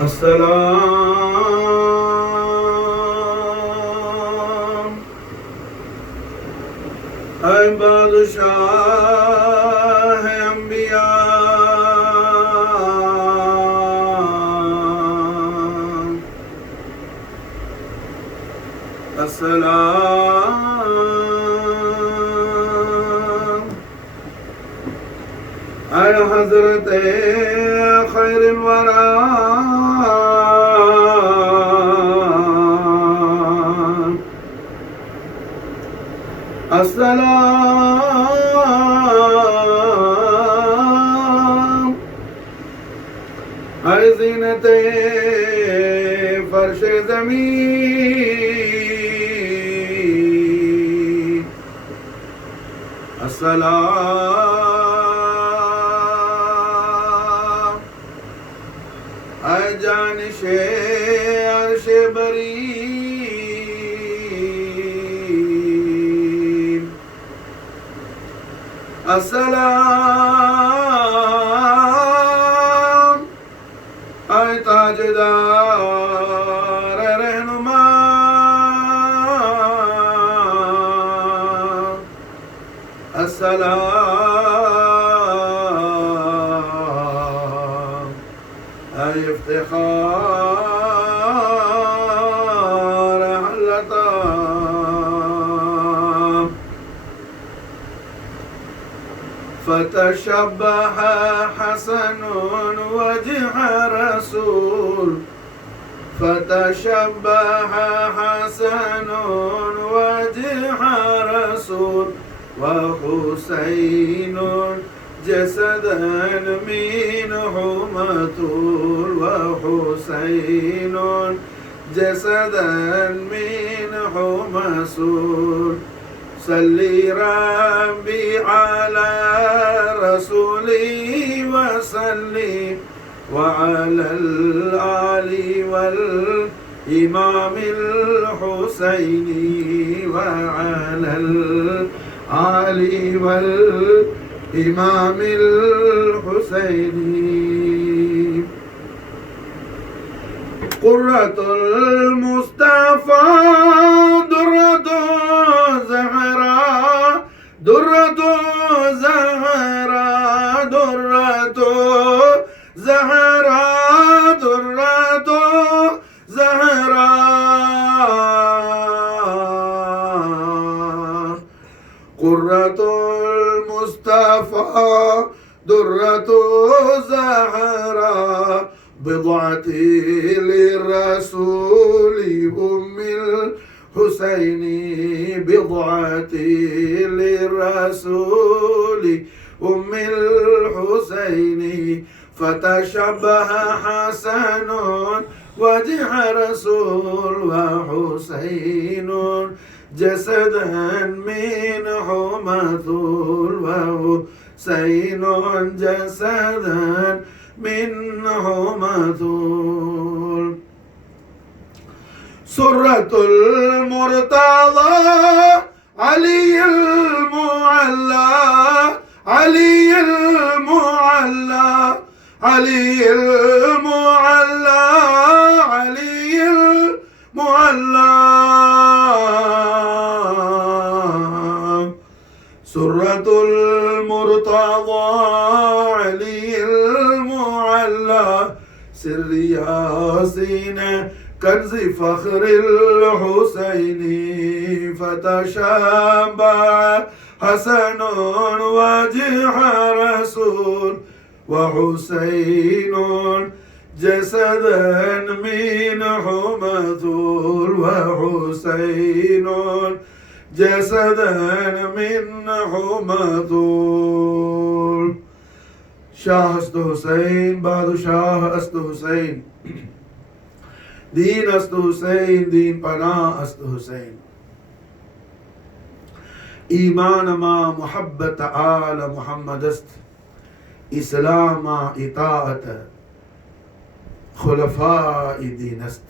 السلام اے بادشاہ انبیاء، السلام اے حضرت خیر الورى، السلام اے زینت فرش زمین، السلام اے جانش عرش بری، السلام اے تاجدار رہنما، السلام اے افتخار علتا، فتشبه حسن وجه رسول، فتشبه حسن وجه رسول، وحسين جسدا منه مطول، وحسين جسدا منه مسول، صلي ربي على رسوله وسلم، وعلى الآل والإمام الحسيني، وعلى الآل والإمام الحسيني. قرة المصطفى درة زهراء، درة زهراء، درة زهراء، درة زهراء، قرة المصطفى درة زهراء، بضعتي للرسول أم الحسين، بضعتي للرسول أم الحسين، فتشبه حسن وجه رسول، وحسين جسدا منه مثول، وحسين جسدا منه مثول. سرة المرتضى علي المعلى، علي المعلى، علي المعلى، علي المعلى، سرة المرتضى علي المعلى، سر ياسين كنز فخر الحسين، فتشبه حسن وجه رسول، وحسين جسدا منه مثول، وحسين جسدا منه مثول. شاہ است حسین، بادشاہ است حسین، دین است حسین، دین پناہ است حسین، ایمان ما محبت آل محمد است، اسلام اطاعت خلفاء دین است.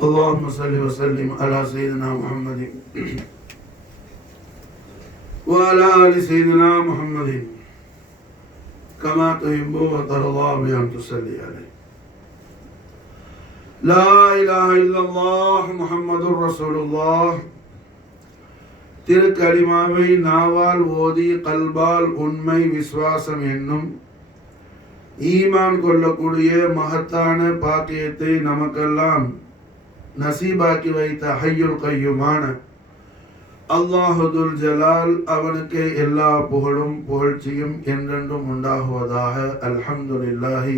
اللهم صل وسلم على سيدنا محمد وعلى آل سيدنا محمد كما تحب وترضى بأن تصلي عليه. لا إله إلا الله محمد رسول الله. திருக்கலிமாவை நாவால் ஓதி கல்பால் உண்மை விசுவாசம் என்னும் ஈமான் கொள்ளக்கூடிய மகத்தான பாக்கியத்தை நமக்கெல்லாம் நசீபாக்கி வைத்த ஹய்யுல் கய்யுமான அல்லாஹுல் ஜலால் அவனுக்கு எல்லா புகழும் புகழ்ச்சியும் என்றென்றும் உண்டாகுவதாக. அல்ஹம்துலில்லாஹி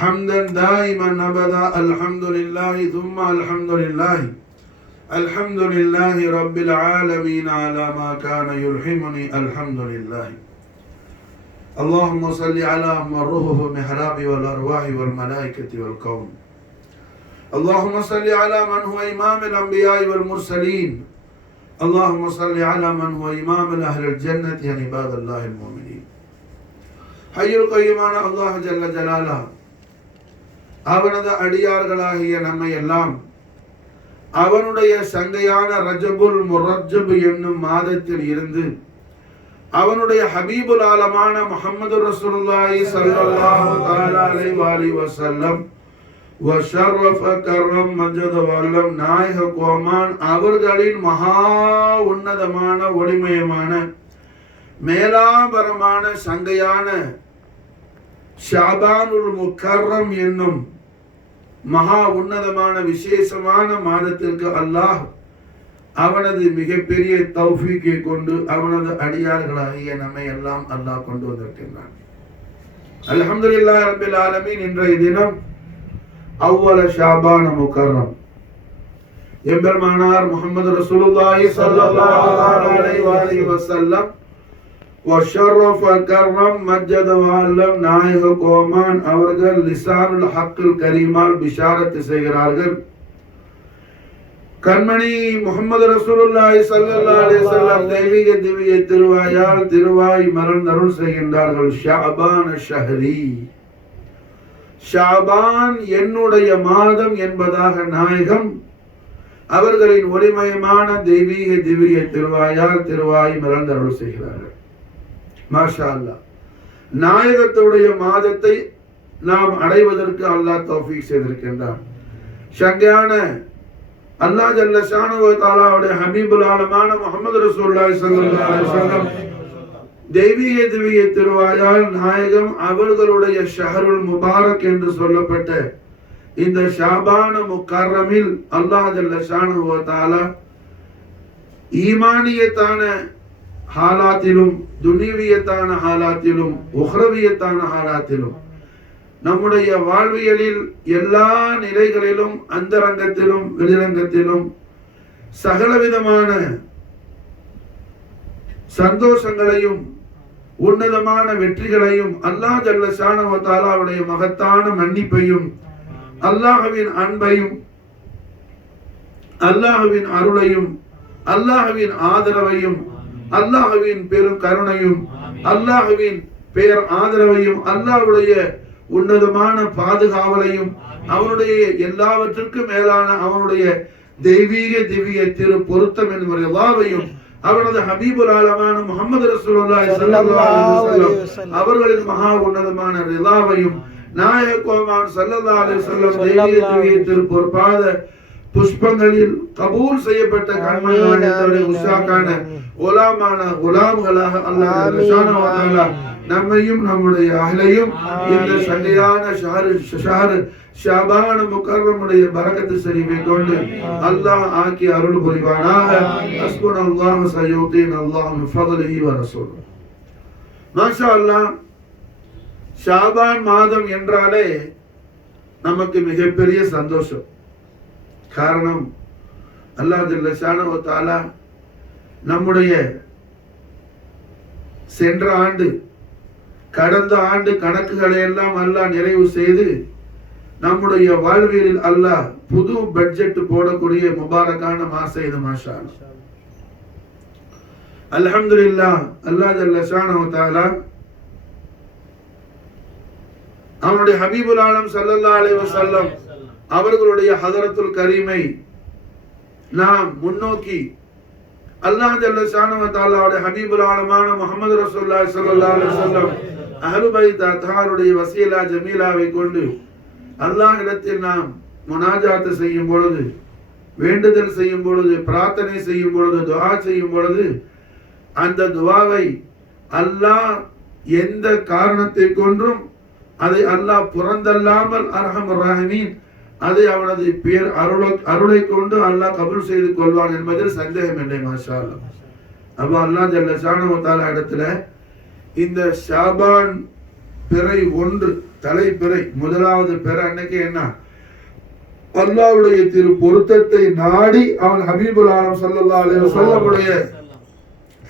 ஹம்தன் தாயிமன் அபதா. அல்ஹம்துலில்லாஹி தும்ம அல்ஹம்துலில்லாஹி. அல்ஹம்துலில்லாஹி ரப்பில் ஆலமீன் அலா மா கான யுல்ஹிமுனி. அல்ஹம்துலில்லாஹி. اللهم صل على من روحه محراب والأرواح والملائكة والكون. اللهم صل على من هو إمام الأنبياء والمرسلين. اللهم صل على من هو إمام أهل الجنة يا عباد الله المؤمنين. حي القيوم الله جل جلاله அவனது அடியார்களாகிய நம்மை எல்லாம் அவனுடைய சங்கையான ரஜபுல் முரஜ்ஜப் என்னும் மாதத்தில் இருந்து அவனுடைய ஹபீபுல் ஆலமான முஹம்மது ரசூலுல்லாஹி ஸல்லல்லாஹு தஆலா அலைஹி வஸல்லம் வஷரஃப கர்ரம் மஜத வல்லம் நாயக கோமான் அவர்களின் மகா உன்னதமான ஒளிமயமான மேலாபரமான சங்கையான ஷாபானுல் முக்கர்ரம் என்னும் மகா உன்னதமான விசேஷமான மாதத்திற்கு அல்லாஹ் அவனது மிகப்பெரிய தௌஃபீக்கை கொண்டு அவனது அடியார்களாகிய நம்மை எல்லாம் அல்லாஹ் கொண்டு வந்திருக்கின்றான். அல்ஹம்துலில்லாஹி ரப்பில் ஆலமீன். இன்றைய தினம் அவ்வல ஷாபான முக்கர்ரம் எம்பெருமானார் முஹம்மது ரசூலுல்லாஹி ஸல்லல்லாஹு அலைஹி வஸல்லம் வஷரஃப கர்ரம் மஜ்ஜத வஅல்லம் நாயக கோமான் அவர்கள் லிசானுல் ஹக்கில் கரீமால் பிஷாரத் செய்கிறார்கள். கண்மணி முஹம்மது ரசூலுல்லாஹி ஸல்லல்லாஹு அலைஹி வஸல்லம் தெய்வீக திவ்ய திருவாயால் திருவாய் மலர்ந்தருள் செய்கின்றார்கள். ஷஅபான் ஷஹரி, ஷஅபான் என்னுடைய மாதம் என்பதாக நாயகம் அவர்களின் ஒளிமயமான தெய்வீக திவ்ய திருவாயால் திருவாய் மலர்ந்தருள் செய்கிறார்கள். மாஷா அல்லாஹ். நாயகத்துடைய மாதத்தை நாம் அடைவதற்கு அல்லாஹ் தௌஃபீக் செய்திருக்கின்றான். சங்கையான அல்லாஹ் ஜல்ல ஷானஹு வ தஆலாவுடைய ஹபீபுல் ஆலமான முஹம்மது ரசூலுல்லாஹி ஸல்லல்லாஹு அலைஹி வஸல்லம் தெய்வீக திவ்ய திருவாயால் நாயகம் அவர்களுடைய ஷஹருல் முபாரக் என்று சொல்லப்பட்ட இந்த ஷாபான முக்கர்ரமில் அல்லாஹ் ஜல்ல ஷானஹு வ தஆலா ஈமானியத்தான ஹாலாத்திலும் துனிவியத்தான ஹாலாத்திலும் உஹ்ரவியத்தான ஹாலாத்திலும் நம்முடைய வாழ்வியலில் எல்லா நிலைகளிலும் அந்தரங்கத்திலும் வெளிரங்கத்திலும் சகலவிதமான சந்தோஷங்களையும் உன்னதமான வெற்றிகளையும் அல்லாஹ் ஜல்ல ஷானஹு வ தஆலாவுடைய மகத்தான மன்னிப்பையும் அல்லாஹ்வின் அன்பையும் அல்லாஹ்வின் அருளையும் அல்லாஹ்வின் ஆதரவையும் அல்லாஹ்வின் பெரும் கருணையும் அல்லாஹ்வின் பெயர் ஆதரவையும் அல்லாஹ்வுடைய உன்னதமான பாதுகாவலையும் அவனுடைய எல்லாவற்றிற்கும் மேலான அவனுடைய தெய்வீக திவ்ய திரு பொருத்தம் என்கிற எல்லாவையும் அவனது ஹபீபுல் ஆலமான முஹம்மது ரசூலுல்லாஹி ஸல்லல்லாஹு அலைஹி வஸல்லம் அவர்களின் மகா உன்னதமான ரிலாவையும் நாயக கோமான் ஸல்லல்லாஹு அலைஹி வஸல்லம் தெய்வீக திவ்ய திரு பொற்பாத புஷ்பங்களில் கபூல் செய்யப்பட்ட கண்மணிகளுடைய உஷாக்கான உலாமான குலாம்களாக அல்லாஹ் ஷானஹு வ தஆலா நம்மையும் நம்முடைய அஹ்லையும் இந்த சங்கையான ஷஹர் ஷாபான முக்கர்ரமுடைய பரக்கத்து ஷரீஃபை கொண்டு அல்லாஹ் ஆக்கி அருள் புரிவானாக. ஹஸ்புனல்லாஹு சயூதீன் அல்லாஹ் மின் ஃபضலிஹி வ ரசூலுஹு. மாஷா அல்லாஹ். ஷாபான் மாதம் என்றாலே நமக்கு மிகப்பெரிய சந்தோஷம். காரணம் அல்லாஹ் ஜல்ல ஷானஹு வ தஆலா நம்முடைய சென்ற ஆண்டு கடந்த ஆண்டு கணக்குகளை எல்லாம் அல்லாஹ் நிறைவு செய்து நம்முடைய வாழ்வியலில் அல்லாஹ் புது பட்ஜெட் போடக்கூடிய முபாரக்கான மாசம் இது. மாஷா அல்லாஹ். அல்ஹம்துலில்லாஹ். அல்லாஹ் ஜல்ல ஷானஹு வ தஆலா அவனுடைய ஹபீபுல் ஆலம் ஸல்லல்லாஹு அலைஹி வஸல்லம் அவர்களுடைய ஹதரத்துல் கரீமை நாம் முன்னோக்கி அல்லாஹ் ஜல்ல ஷானஹு வ தஆலாவுடைய ஹபீபுல் ஆலமான முஹம்மது ரசூலுல்லாஹி ஸல்லல்லாஹு அலைஹி வஸல்லம் அஹ்லு பைத் அத்ஹாருடைய வசீலா ஜமீலாவை கொண்டு அல்லாஹ் இடத்தில் நாம் முனாஜாத் செய்யும் பொழுது, வேண்டுதல் செய்யும் பொழுது, பிரார்த்தனை செய்யும் பொழுது, துஆ செய்யும் பொழுது, அந்த துஆவை அல்லாஹ் எந்த காரணத்தை கொண்டும் அதை அல்லாஹ் புறந்தல்லாமல் அர்ஹமர் ரஹீம் அதை அவனது பேர் அருளை கொண்டு அல்லாஹ் கபூல் செய்து கொள்வான் என்பதில் சந்தேகம் இல்லை. மாஷா அல்லாஹ். அப்ப அல்லாஹ் ஜல்ல ஷானஹு வ தஆலா இடத்துல இந்த ஷாபான் பிறை 1 தலைப்பிறை முதலாவது பிறை அன்னைக்கு என்ன, அல்லாஹ்வுடைய திரு பொருத்தத்தை நாடி அவன் ஹபீபுல் ஆலம் ஸல்லல்லாஹு அலைஹி வஸல்லமுடைய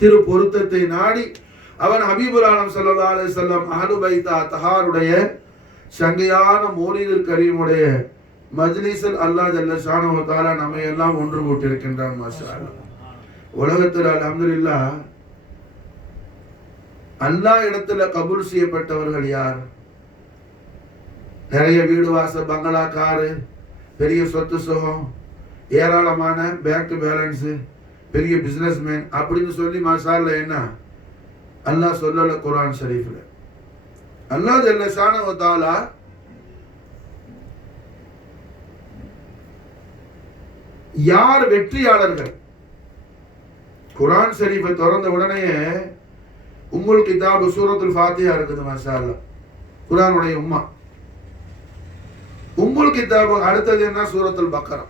திரு பொருத்தத்தை நாடி அவன் ஹபீபுல் ஆலம் ஸல்லல்லாஹு அலைஹி வஸல்லம் அஹ்லு பைத் அத்ஹாருடைய சங்கையான மௌலிதுல் கரீமுடைய மஜ்லிஸில் அல்லாஹ் ஜல்ல ஷானஹு வ தஆலா நம்மை எல்லாம் ஒன்று கூட்டியிருக்கின்றான். மாஷா அல்லாஹ். உலகத்தில் அல்ஹம்துலில்லாஹ் அல்லாஹ் இடத்துல கபூல் செய்யப்பட்டவர்கள் யார்? நிறைய வீடு வாச பங்களா காரு பெரிய சொத்து சுகம் ஏராளமான பேங்க் பேலன்ஸ் பெரிய பிசினஸ்மேன் அப்படின்னு சொல்லி மாஷா அல்லாஹ் என்ன அல்லாஹ் சொல்லல குர்ஆன் ஷரீஃப்ல. அல்லாஹ் ஜல்ல ஷானஹு வ தஆலா யார் வெற்றியாளர்கள்? குர்ஆன் ஷரீஃபை திறந்த உடனே உம்முல் கிதாப் சூரத்துல் ஃபாத்திஹா இருக்குது. மாஷா அல்லாஹ். குர்ஆனுடைய உம்மா உம்முல் கிதாப். அடுத்தது என்ன? சூரத்துல் பக்ரா.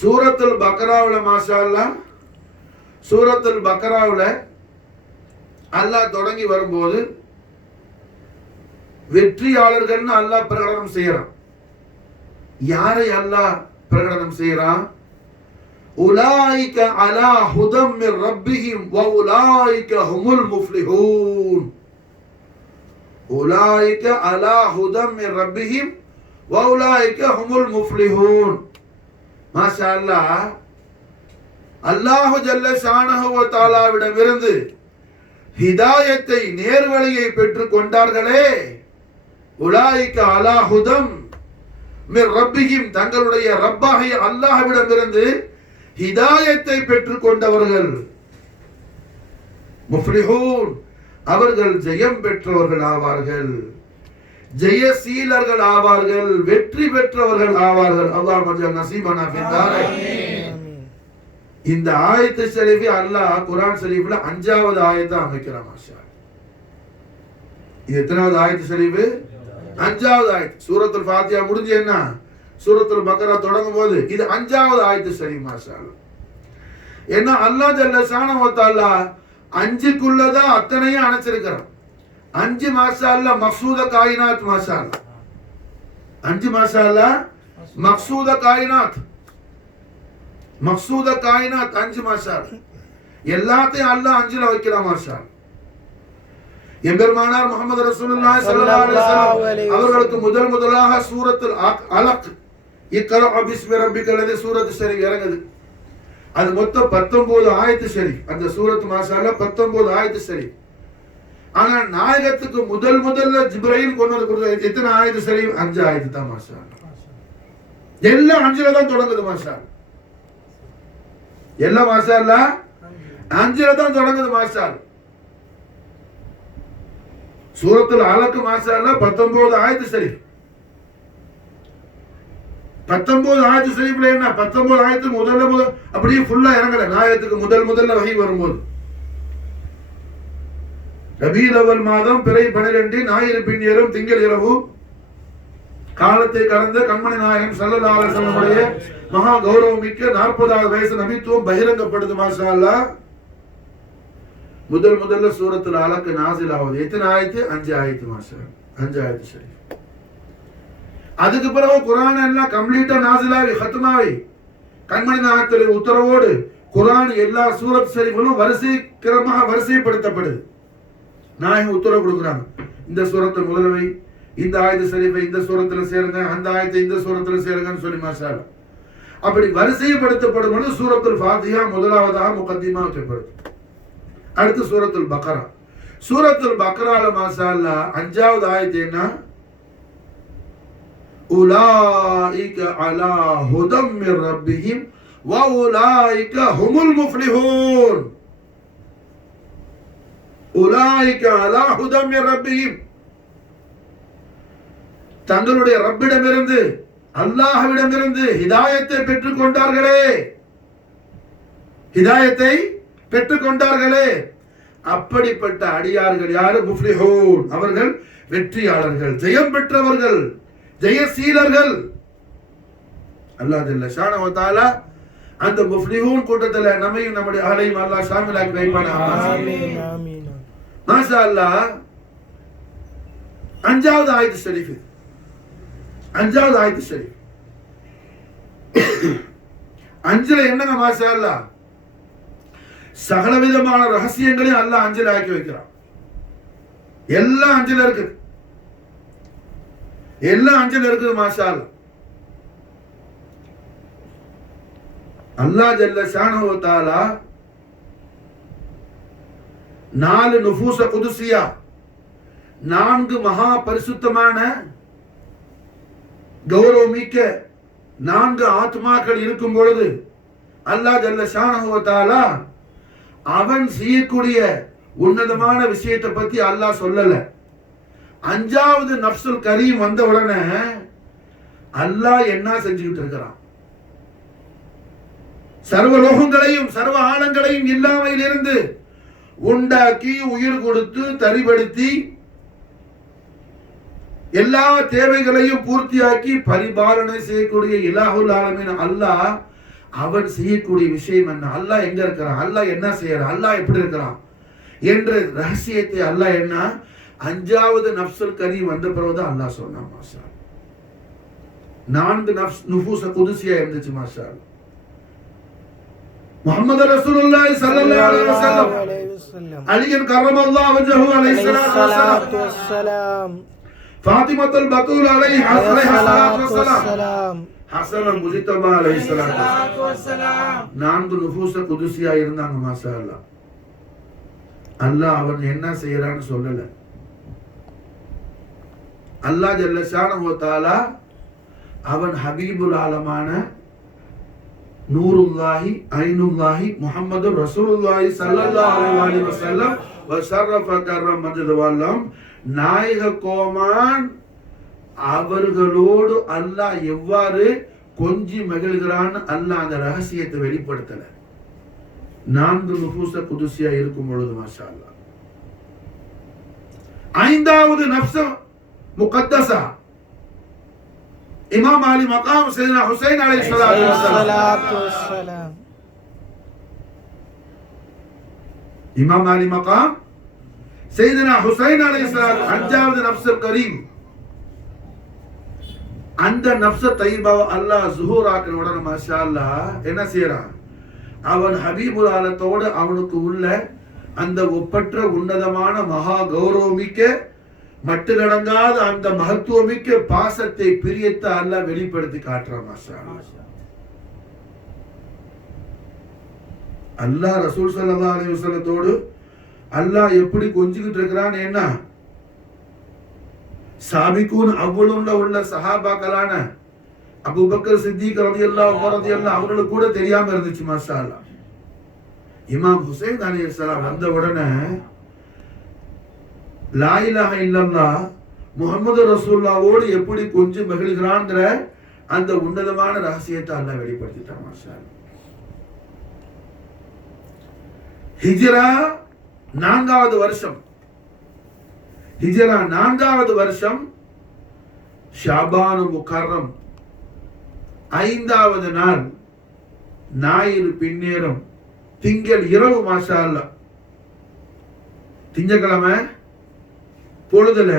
சூரத்துல் பக்ராவுல மாஷா அல்லாஹ் சூரத்துல் பக்ராவுல அல்லாஹ் தொடங்கி வரும்போது வெற்றியாளர்கள்னு அல்லாஹ் பிரகடனம் செய்யறான். யாரை அல்லாஹ் பிரகடனம் செய்யறான்? உலாயிக அலா ஹுதம் மிர் ரப்பிஹிம் வ உலாயிக ஹுமுல் முஃப்லிஹூன். உலாயிக அலா ஹுதம் மிர் ரப்பிஹிம் வ உலாயிக ஹுமுல் முஃப்லிஹூன். மாஷா அல்லாஹ். அல்லாஹ் ஜல்ல ஷானஹு வ தஆலாவிடமிருந்து ஹிதாயத்தை நேர்வழியை பெற்றுக் கொண்டார்களே, உலாயிக அலா ஹுதம் மிர் ரப்பிஹிம், தங்களுடைய ரப்பாகிய அல்லாஹ்விடமிருந்து ஹிதாயத்தை பெற்றுக் கொண்டவர்கள். முஃப்லிஹூன், அவர்கள் ஜெயம் பெற்றவர்கள் ஆவார்கள், ஜெயசீலர்கள் ஆவார்கள், வெற்றி பெற்றவர்கள் ஆவார்கள். அல்லாஹ் மஜல் நசீபனா ஃபித்தாரே. இந்த ஆயத்து ஷரீஃபை அல்லாஹ் குர்ஆன் ஷரீஃப்ல 5வது ஆயத்தை அமைக்கிறான். மாஷா அல்லாஹ். இது எத்தனாவது ஆயத்து ஷரீஃப்? 5வது ஆயத். சூரத்துல் ஃபாத்திஹா முடிஞ்சு என்ன சூரத்துல் பக்ரா தொடங்கும் போது இது 5வது ஆயத்து ஷரீஃப். மாஷா அல்லாஹ். என்ன அல்லாஹ் ஜல்ல ஷானஹு வ தஆலா 5க்குள்ளதான் அத்தனையும் அணைச்சிருக்கிறான். 5 மாஷா அல்லாஹ் மக்சூத காயினாத். மாஷா அல்லாஹ். 5 மாஷா அல்லாஹ் மக்சூத காயினாத். மக்சூத காயினாத் 5 மாஷா அல்லாஹ். எல்லாத்தையும் அல்லாஹ் 5ல வைக்கிறான். மாஷா அல்லாஹ். எம்பெருமானார் முஹம்மது ரசூலுல்லாஹி ஸல்லல்லாஹு அலைஹி வஸல்லம் அவர்களுக்கு முதலாக சூரத்துல் அலக் இக்ரா பிஸ்மி ரப்பிக்கல் லதி சூரத்து ஷரீஃப் இறங்குது. அது மொத்தம் 19 ஆயத்து ஷரீஃப். அந்த சூரத் மாஷா அல்லாஹ் 19 ஆயத்து ஷரீஃப். ஆனா நாயகத்துக்கு முதல்ல ஜிப்ரீல் கொண்டு வந்து கொடுத்த எத்தனை ஆயத்து ஷரீஃப்? 5 ஆயத்து தான். மாஷா அல்லாஹ். எல்லாம் 5ல தான் தொடங்குது. மாஷா அல்லாஹ். எல்லாம் மாஷா அல்லாஹ் 5ல தான் தொடங்குது. மாஷா அல்லாஹ். சூரத்துல் அலக் மாஷா அல்லாஹ் 19 ஆயத்து ஷரீஃப். 19 ஆயத்து ஷரீஃப்ல என்ன 19 ஆயத்து முதல்ல அப்படியே ஃபுல்லா இறங்கல. நாயகத்துக்கு முதல்ல வஹி வரும்போது ரபீல் அவல் மாதம் பிறை 12 ஞாயிறு பின்னியரும் திங்கள் இரவு காலத்தை கடந்த கண்மணி நாயகம் ஸல்லல்லாஹு அலைஹி வஸல்லம் உடைய மகா கௌரவம் மிக்க 40வது வயசு நபித்துவம் பகிரங்கப்படுது. மாஷா அல்லாஹ். முதல்ல சூரத்துல் அலக் நாஸில் ஆகுது. எத்தனை ஆயத்து? 5 ஆயத்து. மாஷா அல்லாஹ். 5 ஆயத்து ஷரீஃப். அதுக்கு பிறகு குர்ஆன் எல்லாம் கம்ப்ளீட்டா நாஸிலாகி ஹத்மாவி கண்மணி நாயகத்துடைய உத்தரவோடு குர்ஆன் எல்லா சூரத் ஷரீஃப்களும் வரிசைப்படுத்தப்படுது. நாயகம் உத்தரவு கொடுக்குறாங்க. இந்த சூரத்தை முதல்வை, இந்த ஆயத்து ஷரீஃபை இந்த சூரத்துல சேருங்க, அந்த ஆயத்தை இந்த சூரத்துல சேருங்கன்னு சொல்லி. மாஷா அல்லாஹ். அப்படி வரிசைப்படுத்தப்படும் பொழுது சூரத்துல் ஃபாத்திஹா முதலாவதாக முகத்திமா வைக்கப்படுது. அடுத்து சூரத்துல் பக்ரா. சூரத்துல் பக்ரால மாஷா அல்லாஹ் 5வது ஆயத்து என்ன? உலாயிக அலா ஹுதம் மிர் ரப்பிஹிம் வ உலாயிக ஹுமுல் முஃப்லிஹூன். உலாயிக அலா ஹுதம் மின் ரப்பிஹிம், தங்களுடைய ரப்பிடமிருந்து அல்லாஹ்விடமிருந்து ஹிதாயத்தை பெற்றுக் கொண்டார்களே, ஹிதாயத்தை பெற்றுக் கொண்டார்களே, அப்படிப்பட்ட அடியார்கள் யாரு? முஃப்லிஹூன், அவர்கள் வெற்றியாளர்கள், ஜெயம் பெற்றவர்கள், ஜெயசீலர்கள். அல்லாஹ் ஜல்ல ஷானஹு வ தஆலா அந்த முஃப்லிஹூன் கூட்டத்துல நம்மையும் நம்முடைய ஆளையும் அல்லாஹ் ஷாமிலாக்கி வைப்பானாக. ஆமீன் ஆமீன். மாஷா அல்லாஹ். அஞ்சாவது ஆயத்து ஷரீஃப், அஞ்சாவது ஆயத்து ஷரீஃப். அஞ்சுல என்னங்க மாஷா அல்லாஹ், சகலவிதமான ரகசியங்களையும் அல்லாஹ் அஞ்சல் ஆக்கி வைக்கிறான். எல்லாம் அஞ்சல் இருக்குது, எல்லாம் அஞ்சல் இருக்குது மாஷா அல்லாஹ். அல்லாஹ் ஜல்ல ஷானஹு வ தஆலா 4 நுஃபூஸ குதுஸியா, 4 மகா பரிசுத்தமான கௌரவமிக்க 4 ஆத்மாக்கள் இருக்கும் பொழுது அல்லாஹ் ஜல்ல ஷானஹு வ தஆலா அவன் செய்யக்கூடிய உன்னதமான விஷயத்தை பத்தி அல்லாஹ் சொல்லல. 5வது நஃப்சுல் கரீம் வந்த உடனே அல்லாஹ் என்ன செஞ்சுக்கிட்டு இருக்கிறான்? சர்வ லோகங்களையும் சர்வ ஆழங்களையும் இல்லாமையில் இருந்து உண்டாக்கி உயிர் கொடுத்து தரிபடுத்தி எல்லா தேவைகளையும் பூர்த்தியாக்கி பரிபாலனை செய்யக்கூடிய இலாஹுல் ஆலமீன் அல்லாஹ் அவன் செய்யக்கூடிய விஷயம் என்ன? அல்லாஹ் எங்க இருக்கிறான்? அல்லாஹ் என்ன செய்யறான்? அல்லாஹ் எப்படி இருக்கிறான் என்ற ரகசியத்தை அல்லாஹ் என்ன 5வது நஃப்சுல் கரீம் வந்த பிறகுதான் அல்லாஹ் சொன்னான். மாஷா அல்லாஹ் 4 நுஃபூஸ குதுஸியா இருந்துச்சு. மாஷா அல்லாஹ். முஹம்மது ரசூலுல்லாஹி ஸல்லல்லாஹு அலைஹி வஸல்லம், அலியன் கர்ரமல்லாஹு வஜஹு அலைஹிஸ்ஸலாத்து வஸ்ஸலாம், ஃபாத்திமத்துல் பத்தூல் அலைஹிஸ்ஸலாத்து வஸ்ஸலாம், ஹஸன் முஜ்தபா அலைஹிஸ்ஸலாத்து வஸ்ஸலாம் 4 நுஃபூஸ குதுஸியா இருந்தாங்க. மாஷா அல்லாஹ். அல்லாஹ் அவன் என்ன செய்யறான்னு சொல்லல. அல்லாஹ் ஜல்ல ஷானஹு வ தஆலா அவன் ஹபீபுல் ஆலமான நூருல்லாஹி ஐனுல்லாஹி முஹம்மது ரசூலுல்லாஹி ஸல்லல்லாஹு அலைஹி வஸல்லம் வ ஷர்ரஃப கர்ரம் மஜ்து வல்லம் நாயக கோமான் அவர்களோடு அல்லாஹ் எவ்வாறு கொஞ்சி மகிழ்கிறான் அல்லாஹ் அந்த ரகசியத்தை வெளிப்படுத்தல. 4 நுஃபூஸ குதுஸியா இருக்கும் பொழுது மாஷா அல்லாஹ் 5வது நஃப்ஸ் முகத்தஸா இமாம் அலி மகாம் சையதுனா ஹுசைன் அலைஹிஸ்ஸலாத்து வஸ்ஸலாம், இமாம் அலி மகாம் சையதுனா ஹுசைன் அலைஹிஸ்ஸலாம் 5வது நஃப்ஸுல் கரீம். அந்த நஃப்ஸ தய்யிபாவை அல்லாஹ் ஸுஹூர் ஆக்கின உடனே மாஷா அல்லாஹ் என்ன செய்யறான்? அவன் ஹபீபுல் ஆலத்தோடு அவனுக்கு உள்ள அந்த ஒப்பற்ற உன்னதமான மகா கௌரவமிக்க மட்டுநடங்காத அந்த மகத்துவமிக்க பாசத்தை பிரியத்தை அல்லாஹ் வெளிப்படுத்தி காட்டுறான். மாஷா அல்லாஹ் ரசூல் ஸல்லல்லாஹு அலைஹி வஸல்லத்தோடு அல்லாஹ் எப்படி கொஞ்சிக்கிட்டு இருக்கிறான்? என்ன சாபிகூன் அவ்வளவுல உள்ள சஹாபாக்களான அபூபக்கர் சித்திக் ரலியல்லாஹு அவங்களுக்கு கூட தெரியாம இருந்துச்சு. மாஷா அல்லாஹ். இமாம் ஹுசைன் அலைஹிஸ்ஸலாம் வந்த உடனே லா இலாஹ இல்லல்லாஹ் முஹம்மது ரசூலுல்லாஹ்வோடு எப்படி கொஞ்சம் மகிழ்கிறான்ங்கிற அந்த உன்னதமான ரகசியத்தை அல்லாஹ் வெளிப்படுத்திட்டான். மாஷா அல்லாஹ். ஹிஜ்ரா 4வது வருஷம், ஹிஜ்ரா 4வது வருஷம் ஷாபான் முகர்ரம் 5வது நாள் ஞாயிறு பின்னேரம் திங்கள் இரவு. மாஷா அல்லாஹ். திங்கக்கிழமை பொழுதுல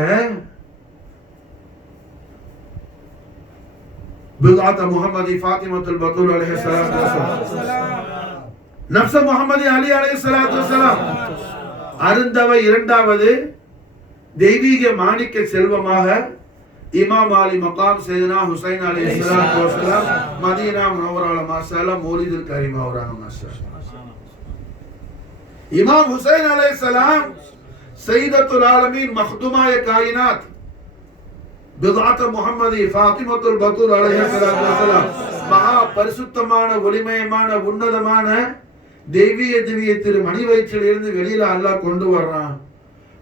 பிதாத் முஹம்மதி ஃபாத்திமத்துல் பத்தூல் அலைஹிஸ்ஸலாத்து வஸ்ஸலாம், நஃப்ஸ முஹம்மதி அலி அலைஹிஸ்ஸலாத்து வஸ்ஸலாம் அருந்தவ 2வது தெய்வீக மாணிக்க செல்வமாக இமாம் அலி மகாம் சையதுனா ஹுசைன் அலைஹிஸ்ஸலாத்து வஸ்ஸலாம் மதீனா முனவ்வரால மாஷா அல்லாஹ் மௌலிதுல் கரீம் அவரான மாஷா அல்லாஹ். இமாம் ஹுசைன் அலைஹிஸ்ஸலாம் சையதத்துல் ஆலமீன் மக்துமாய காயினாத் பிதாத் முஹம்மதி ஃபாத்திமத்துல் பத்தூல் அலைஹிஸ்ஸலாத்து வஸ்ஸலாம் மகா பரிசுத்தமான ஒளிமயமான உன்னதமான தெய்வீக திவ்ய திரு மணி வயிற்றில் இருந்து வெளியில அல்லாஹ் கொண்டு வர்றான்.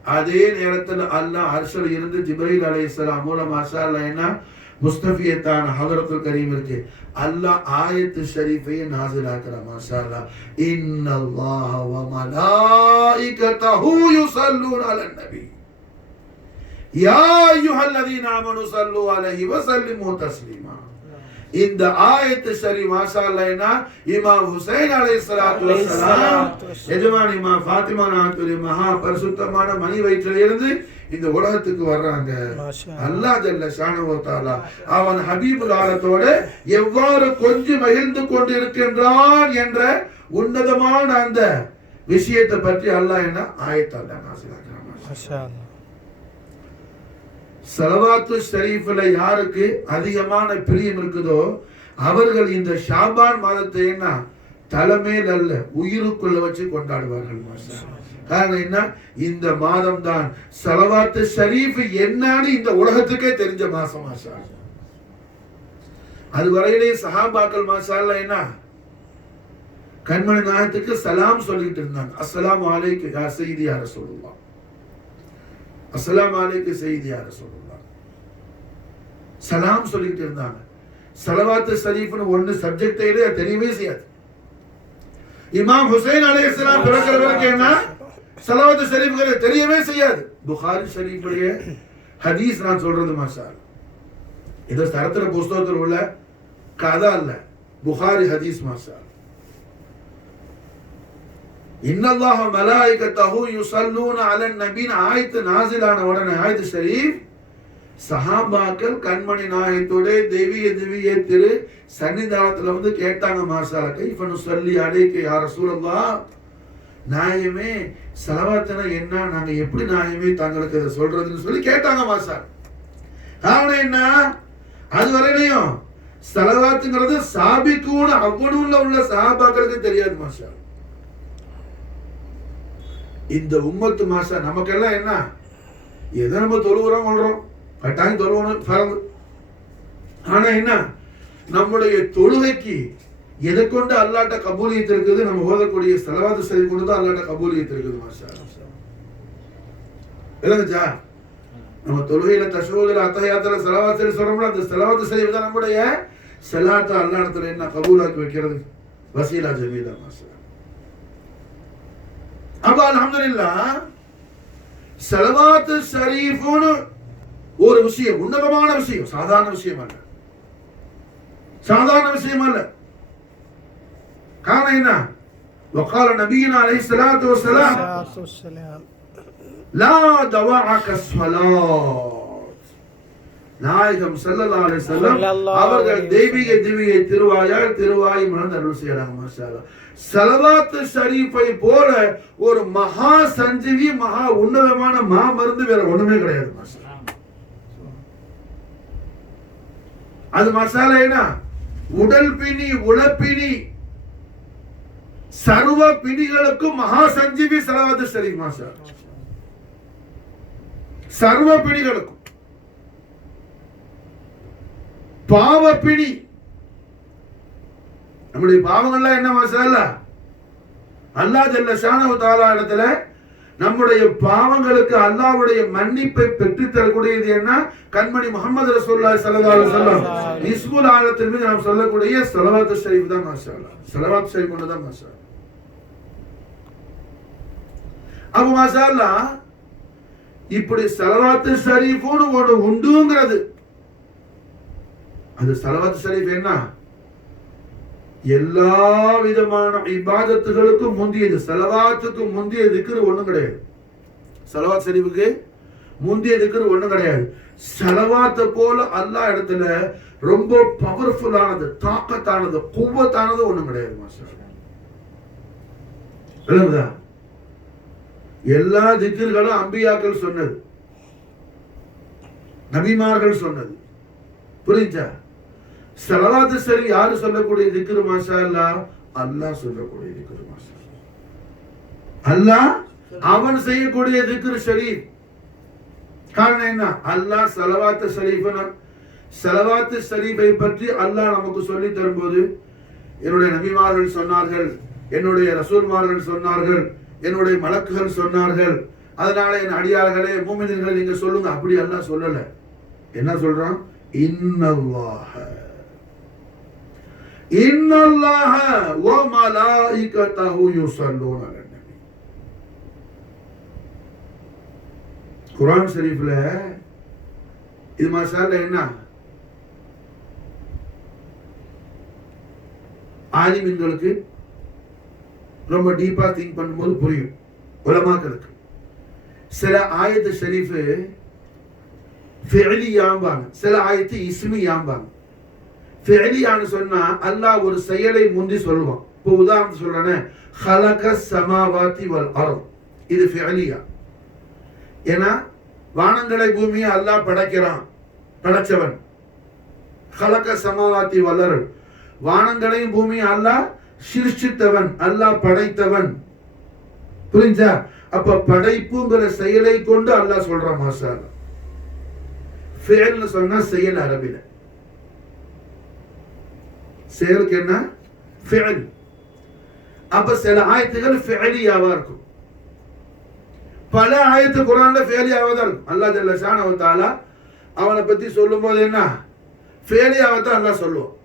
அதே நேரத்தில் அல்லாஹ் அர்ஷல் இருந்து ஜிப்ரீல் அலைஹிஸ்ஸலாம் மூலம் அல்லாஹ் என்ன முஸ்தஃபியத்தான ஹதரத்துல் கரீம் இருக்கு, அல்லாஹ் ஆயத்து ஷரீஃபை நாஸில் ஆக்குறான். மாஷா அல்லாஹ், இன்னல்லாஹ வ மலாயிகத்தஹு யுஸல்லூன அலன் நபி யா அய்யுஹல்லதீன ஆமனு ஸல்லு அலைஹி வ ஸல்லிமு தஸ்லீமா. இந்த ஆயத்து ஷரீஃப் மாஷா அல்லாஹ் என்ன இமாம் ஹுசைன் அலைஹிஸ்ஸலாத்து வஸ்ஸலாம் எஜமான் இமாம் ஃபாத்திமா நாத்துடைய மகா பரிசுத்தமான மணி வயிற்றிலிருந்து இந்த உலகத்துக்கு வர்றாங்க. அல்லாஹ் ஜல்ல ஷானஹு தஆலா அவன் ஹபீபுல் ஆலத்தோட எவ்வாறு கொஞ்சம் மகிழ்ந்து கொண்டிருக்கின்றான் என்ற உன்னதமான அந்த விஷயத்தை பற்றி அல்லாஹ் என்ன ஆயத்தால் நாஸிலாக்குறான். மாஷாஅல்லாஹ். ஸலவாத்து ஷரீஃப்ல யாருக்கு அதிகமான பிரியம் இருக்குதோ அவர்கள் இந்த ஷாபான் மாதத்தை என்ன தலைமையில் அல்ல உயிருக்குள்ள வச்சு கொண்டாடுவார்கள். மாஷாஅல்லாஹ். காரணம் என்ன, இந்த மாதம் தான் ஸலவாத்து ஷரீஃப் என்னன்னு இந்த உலகத்துக்கே தெரிஞ்ச மாசம். மாஷாஅல்லாஹ். அதுவரையிலே சஹாபாக்கள் மாஷாஅல்லாஹ் என்ன கண்மணி நாயகத்துக்கு சலாம் சொல்லிட்டு இருந்தாங்க. அஸ்ஸலாமு அலைக்கு யா சய்யிதி யா ரசூலுல்லாஹ், அஸ்ஸலாமு அலைக்கு சய்யிதி யா ரசூலுல்லாஹ், சலாம் சொல்லிட்டு இருந்தாங்க. ஸலவாத்து ஷரீஃப்னு ஒன்னு சப்ஜெக்டே தெரியவே செய்யாது. இமாம் ஹுசைன் அலைஹிஸ்ஸலாம் பிறக்கிறவருக்கு என்ன ஸலவாத்து ஷரீஃப்ங்கிறது தெரியவே செய்யாது. புகாரி ஷரீஃபுடைய ஹதீஸ் நான் சொல்றது மாஷாஅல்லாஹ், இது சரித்திர புஸ்தகத்தில் உள்ள கதை அல்ல, புகாரி ஹதீஸ். மாஷாஅல்லாஹ். இன்னல்லாஹ மலாயிகத்தஹு யுஸல்லூன அலன் நபின் ஆயத்து நாஸிலான உடனே ஆயத்து ஷரீஃப் சஹாபாக்கள் கண்மணி நாயகத்தோட தெய்வீக திரு சன்னிதானத்துல வந்து கேட்டாங்க. மாஷாஅல்லாஹ், கைஃப நுஸல்லி அலைக்க யா ரசூலல்லாஹ், நாயகமே ஸலவாத்துனா என்ன, நாங்க எப்படி நாயகமே தங்களுக்கு இதை சொல்றதுன்னு சொல்லி கேட்டாங்க. மாஷாஅல்லாஹ். காரணம் என்ன, அது வரையிலையும் ஸலவாத்துங்கிறது சாபிக்கூன அவ்வளவுல உள்ள சஹாபாக்களுக்கு தெரியாது. மாஷாஅல்லாஹ். இந்த உம்மத்து மாஷா நமக்கெல்லாம் என்ன, எதை நம்ம தொழுகிறோம் கொள்றோம், கட்டாயம் தொழுவணும் பரவு. ஆனா என்ன, நம்முடைய தொழுகைக்கு எதை கொண்டு அல்லாஹ்ட்ட கபூலியத் இருக்குது, நம்ம ஓதக்கூடிய ஸலவாத்து ஷரீஃப் கொண்டு தான் அல்லாஹ்ட்ட கபூலியத் இருக்குது. மாஷா இல்லைங்கச்சா, நம்ம தொழுகையில தஷ்ஹூதுல அத்தஹியாத்துல ஸலவாத்து ஷரீஃப் சொல்றோம்ல, அந்த ஸலவாத்து ஷரீஃப் தான் நம்முடைய ஸலாத்தை அல்லாஹ்விடத்துல என்ன கபூலாக்கி வைக்கிறது, வசீலா ஜமீலா. மாஷா அப்ப அல்ஹம்துலில்லாஹ், ஸலவாத்து ஷரீஃப்னு ஒரு விஷயம், உன்னதமான விஷயம், சாதாரண விஷயம் அல்ல, சாதாரண விஷயம் அல்ல. காரணம் என்ன, وقال نبينا عليه الصلاه والسلام لا دواعك الصلاه. நாயகம் ஸல்லல்லாஹு அலைஹி வஸல்லம் அவர்கள் தெய்வீக திருவாய் மலர்ந்து அருள் செய்யறாங்க. மாஷாஅல்லாஹ். ஸலவாத்து ஷரீஃபை போல ஒரு மகா சஞ்சீவி, மகா உன்னதமான மருந்து வேற ஒண்ணுமே கிடையாது. மாஷாஅல்லாஹ். அது மசாலா என்ன, உடல் பிணி உளப்பிணி சர்வ பிணிகளுக்கும் மகா சஞ்சீவி ஸலவாத்து ஷரீஃப். மாஷாஅல்லாஹ். சர்வ பிணிகளுக்கும், பாவ பிணி, நம்முடைய பாவங்கள்லாம் என்ன மாஷாஅல்லாஹ், அல்லாஹ் ஜல்ல ஷானஹு தஆலா இடத்துல நம்முடைய பாவங்களுக்கு அல்லாஹ்வுடைய மன்னிப்பை பெற்று தரக்கூடியது என்ன, கண்மணி முஹம்மது ரசூலுல்லாஹி ஸல்லல்லாஹு அலைஹி வஸல்லம் இஸ்முல் ஆலத்தின் மீது நாம் சொல்லக்கூடிய ஸலவாத்து ஷரீஃப் தான். மாஷாஅல்லாஹ். ஸலவாத்து ஷரீஃப் கொண்டு தான் மாஷாஅல்லாஹ். அப்ப மாஷாஅல்லாஹ் இப்படி ஸலவாத்து ஷரீஃப்னு ஒன்று உண்டுங்கிறது, அது ஸலவாத்து ஷரீஃப் என்ன, எல்லா விதமான இபாதத்துகளுக்கும் முந்தியது. ஸலவாத்துக்கு முந்திய திக்ர் ஒண்ணும் கிடையாது. ஸலவாத் ஷரீஃபுக்கு முந்திய திக்ர் ஒண்ணும் கிடையாது. ஸலவாத்தை போல அல்லாஹ் இடத்துல ரொம்ப பவர்ஃபுல்லானது, தாக்கத்தானது, குவத்தானது ஒண்ணும் கிடையாது. மாஷாஅல்லாஹ். எல்லா திக்ர்களும் அம்பியாக்கள் சொன்னது, நபிமார்கள் சொன்னது. புரிஞ்சா? ஸலவாத்து ஷரீஃப் யாரு சொல்லக்கூடிய திக்ர் மாஷாஅல்லாஹ், அல்லாஹ் சொல்லக்கூடிய திக்ர் மாஷாஅல்லாஹ். அல்லாஹ் அவன் செய்யக்கூடிய திக்ர் ஷரீஃப். காரணம் என்ன, அல்லாஹ் ஸலவாத்து ஷரீஃபை பற்றி அல்லாஹ் நமக்கு சொல்லி தரும்போது, என்னுடைய நபிமார்கள் சொன்னார்கள், என்னுடைய ரசூல்மார்கள் சொன்னார்கள், என்னுடைய மலக்குகள் சொன்னார்கள், அதனால என் அடியார்களே மூமின்களே நீங்க சொல்லுங்க. அப்படி எல்லாம் சொல்லல. என்ன சொல்றான்? இன்னல்லாஹ வ மலாயிகத்தஹு யுஸல்லூன அலன் நபி. குர்ஆன் ஷரீஃப்ல இது மசாலா என்ன? ஆலிம்களுக்கு ரொம்ப டீப்பா திங்க் பண்ணும்போது புரியும். உலமாக்களுக்கு சில ஆயத்து ஷரீஃப் ஃபிஅலியாம்பாங்க, சில ஆயத்து இஸ்மியாம்பாங்க. ஃபிஅலியான்னு சொன்னா அல்லாஹ் ஒரு செயலை முந்தி சொல்லுவான். இப்போ உதாரணத்துக்கு சொல்றானே, ஹலக ஸமாவாதி வல் அர்த், இது ஃபிஅலியா. ஏன்னா வானங்களை பூமியை அல்லாஹ் படைக்கிறான், படைச்சவன். ஹலக ஸமாவாதி வல் அர்த், வானங்களையும் பூமியை அல்லாஹ் சிருஷ்டித்தவன், அல்லாஹ் படைத்தவன். புரிஞ்சா? அப்ப படைப்புங்கிற செயலை கொண்டு அல்லாஹ் சொல்றான். மாஷா அல்லாஹ். ஃபிஅல்னு சொன்னா செயல் அரபில. செயலுக்கு என்ன? ஃபிஅல். அப்ப சில ஆயத்துகள் ஃபிஅலியாவா இருக்கும், பல ஆயத்து குர்ஆன்ல ஃபிஅலியாவா தான் இருக்கும். அல்லாஹ் ஜல்ல ஷானஹு வ தஆலா அவனை பத்தி சொல்லும்போது என்ன ஃபிஅலியாவா தான் அல்லாஹ் சொல்லுவான்.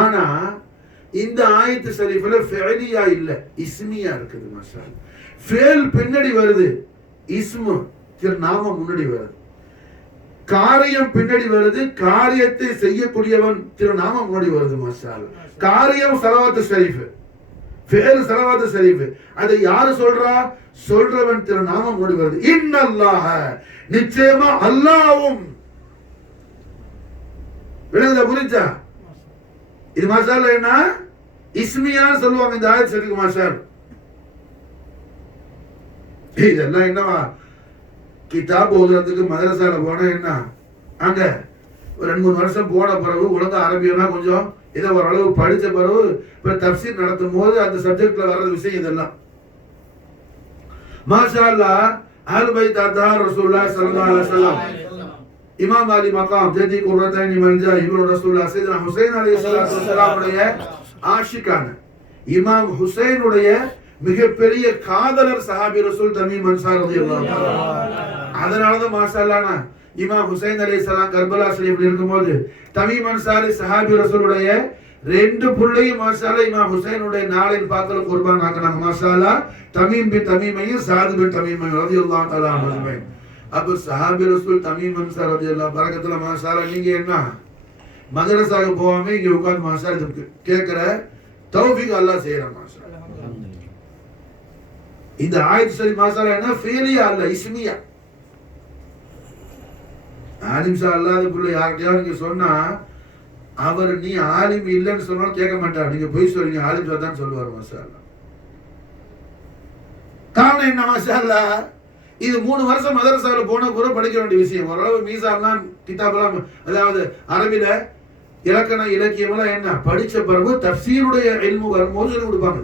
ஆனா இந்த ஆயத்து ஷரீஃப்ல ஃபிஅலியா இல்ல, இஸ்மியா இருக்குது. மாஷா அல்லாஹ். ஃபிஅல் பின்னாடி வருது, இஸ்மு நாமம் முன்னாடி வருது. காரியம் பின்னாடி வருது, காரியத்தை செய்யக்கூடியவன் திருநாமம் முன்னாடி வருது. மாஷா அல்லாஹ். காரியம் ஸலவாத்து ஷரீஃப், ஃபிஅல் ஸலவாத்து ஷரீஃப். அதை யாரு சொல்றா? சொல்றவன் திருநாமம் முன்னாடி வருது. இன்னல்லாஹ, நிச்சயமா அல்லாஹ்வும். விளங்குதா? புரிஞ்சா? இது மாஷா அல்லாஹ் என்ன இஸ்மியா சொல்லுவாங்க இந்த ஆயத் ஷரீஃப். மாஷா அல்லாஹ். இதெல்லாம் என்னவா? கிதாப் ஓதுறதுக்கு மதரசால போனா என்ன, அங்க ஒரு 2-3 வருஷம் போன பிறகு ஒழுங்கா அரபியெல்லாம் கொஞ்சம் இதை ஓரளவு படிச்ச பிறகு இப்ப தப்சீர் நடத்தும் போது அந்த சப்ஜெக்ட்ல வர்ற விஷயம் இதெல்லாம். மாஷா அல்லாஹ். அஹ்லுல் பைத் அத்ஹார் ரசூலுல்லாஹ் ஸல்லல்லாஹு அலைஹி வஸல்லம், இமாம் அலி மகாம் ஜதி குர்ரத்தைனி மல்ஜா இப்னு ரசூலுல்லாஹ் சையதுனா ஹுசைன் அலைஹிஸ்ஸலாத்து வஸலாம் உடைய ஆஷிகான இமாம் ஹுசைனுடைய மிகப்பெரிய காதலர் சஹாபி ரசூல் தமீம் அன்சாரி ரலியல்லாஹு அன்ஹு. அதனாலதான் மாஷா அல்லாஹ் இமாம் ஹுசைன் அலைஹிஸ்ஸலாம் கர்பலா ஷரீஃப்ல இருக்கும்போது தமீம் அன்சாரி சஹாபி ரசூலுடைய 2 புள்ளையும் மாஷா அல்லாஹ் இமாம் ஹுசைனுடைய நாளின் பாக்கல குர்பான் ஆக்குனாங்க. மாஷா அல்லாஹ். தமீம் பின் தமீமையும் சாத் பின் தமீமையும் ரலியல்லாஹு தஆலா அன்ஹும். அப்ப சஹாபி ரசூல் தமீம் அன்சாரி ரலியல்லாஹு பரக்கத்துல மாஷா அல்லாஹ் நீங்க என்ன மதரசாக்கு போகாம இங்க உட்கார்ந்து மாஷா அல்லாஹ் கேக்குற தௌஃபீக் அல்லாஹ் செய்யறான். மாஷா அல்லாஹ். இந்த ஆயத் ஷரீஃப் மாஷா அல்லாஹ் என்ன ஃபிஅலியா அல்ல, இஸ்மியா. ஆலிம் ஷா அல்லாஹ் புள்ள யார்கிட்டயாவது நீங்க சொன்னா அவர் நீ ஆலிம் இல்லைன்னு சொன்னாலும் கேட்க மாட்டார். நீங்க போய் சொல்றீங்க ஆலிம் ஷா தான் சொல்லுவார். மாஷா அல்லாஹ். காரணம் என்ன? மாஷா அல்லாஹ். இது 3 வருஷம் மதரசால போன கூட படிக்க வேண்டிய விஷயம். ஓரளவு மீசான்லாம் கிதாபெல்லாம், அதாவது அரபில இலக்கணம் இலக்கியம் எல்லாம் என்ன படிச்ச பிறகு தஃப்சீருடைய இல்மு வரும்போது சொல்லி கொடுப்பாங்க.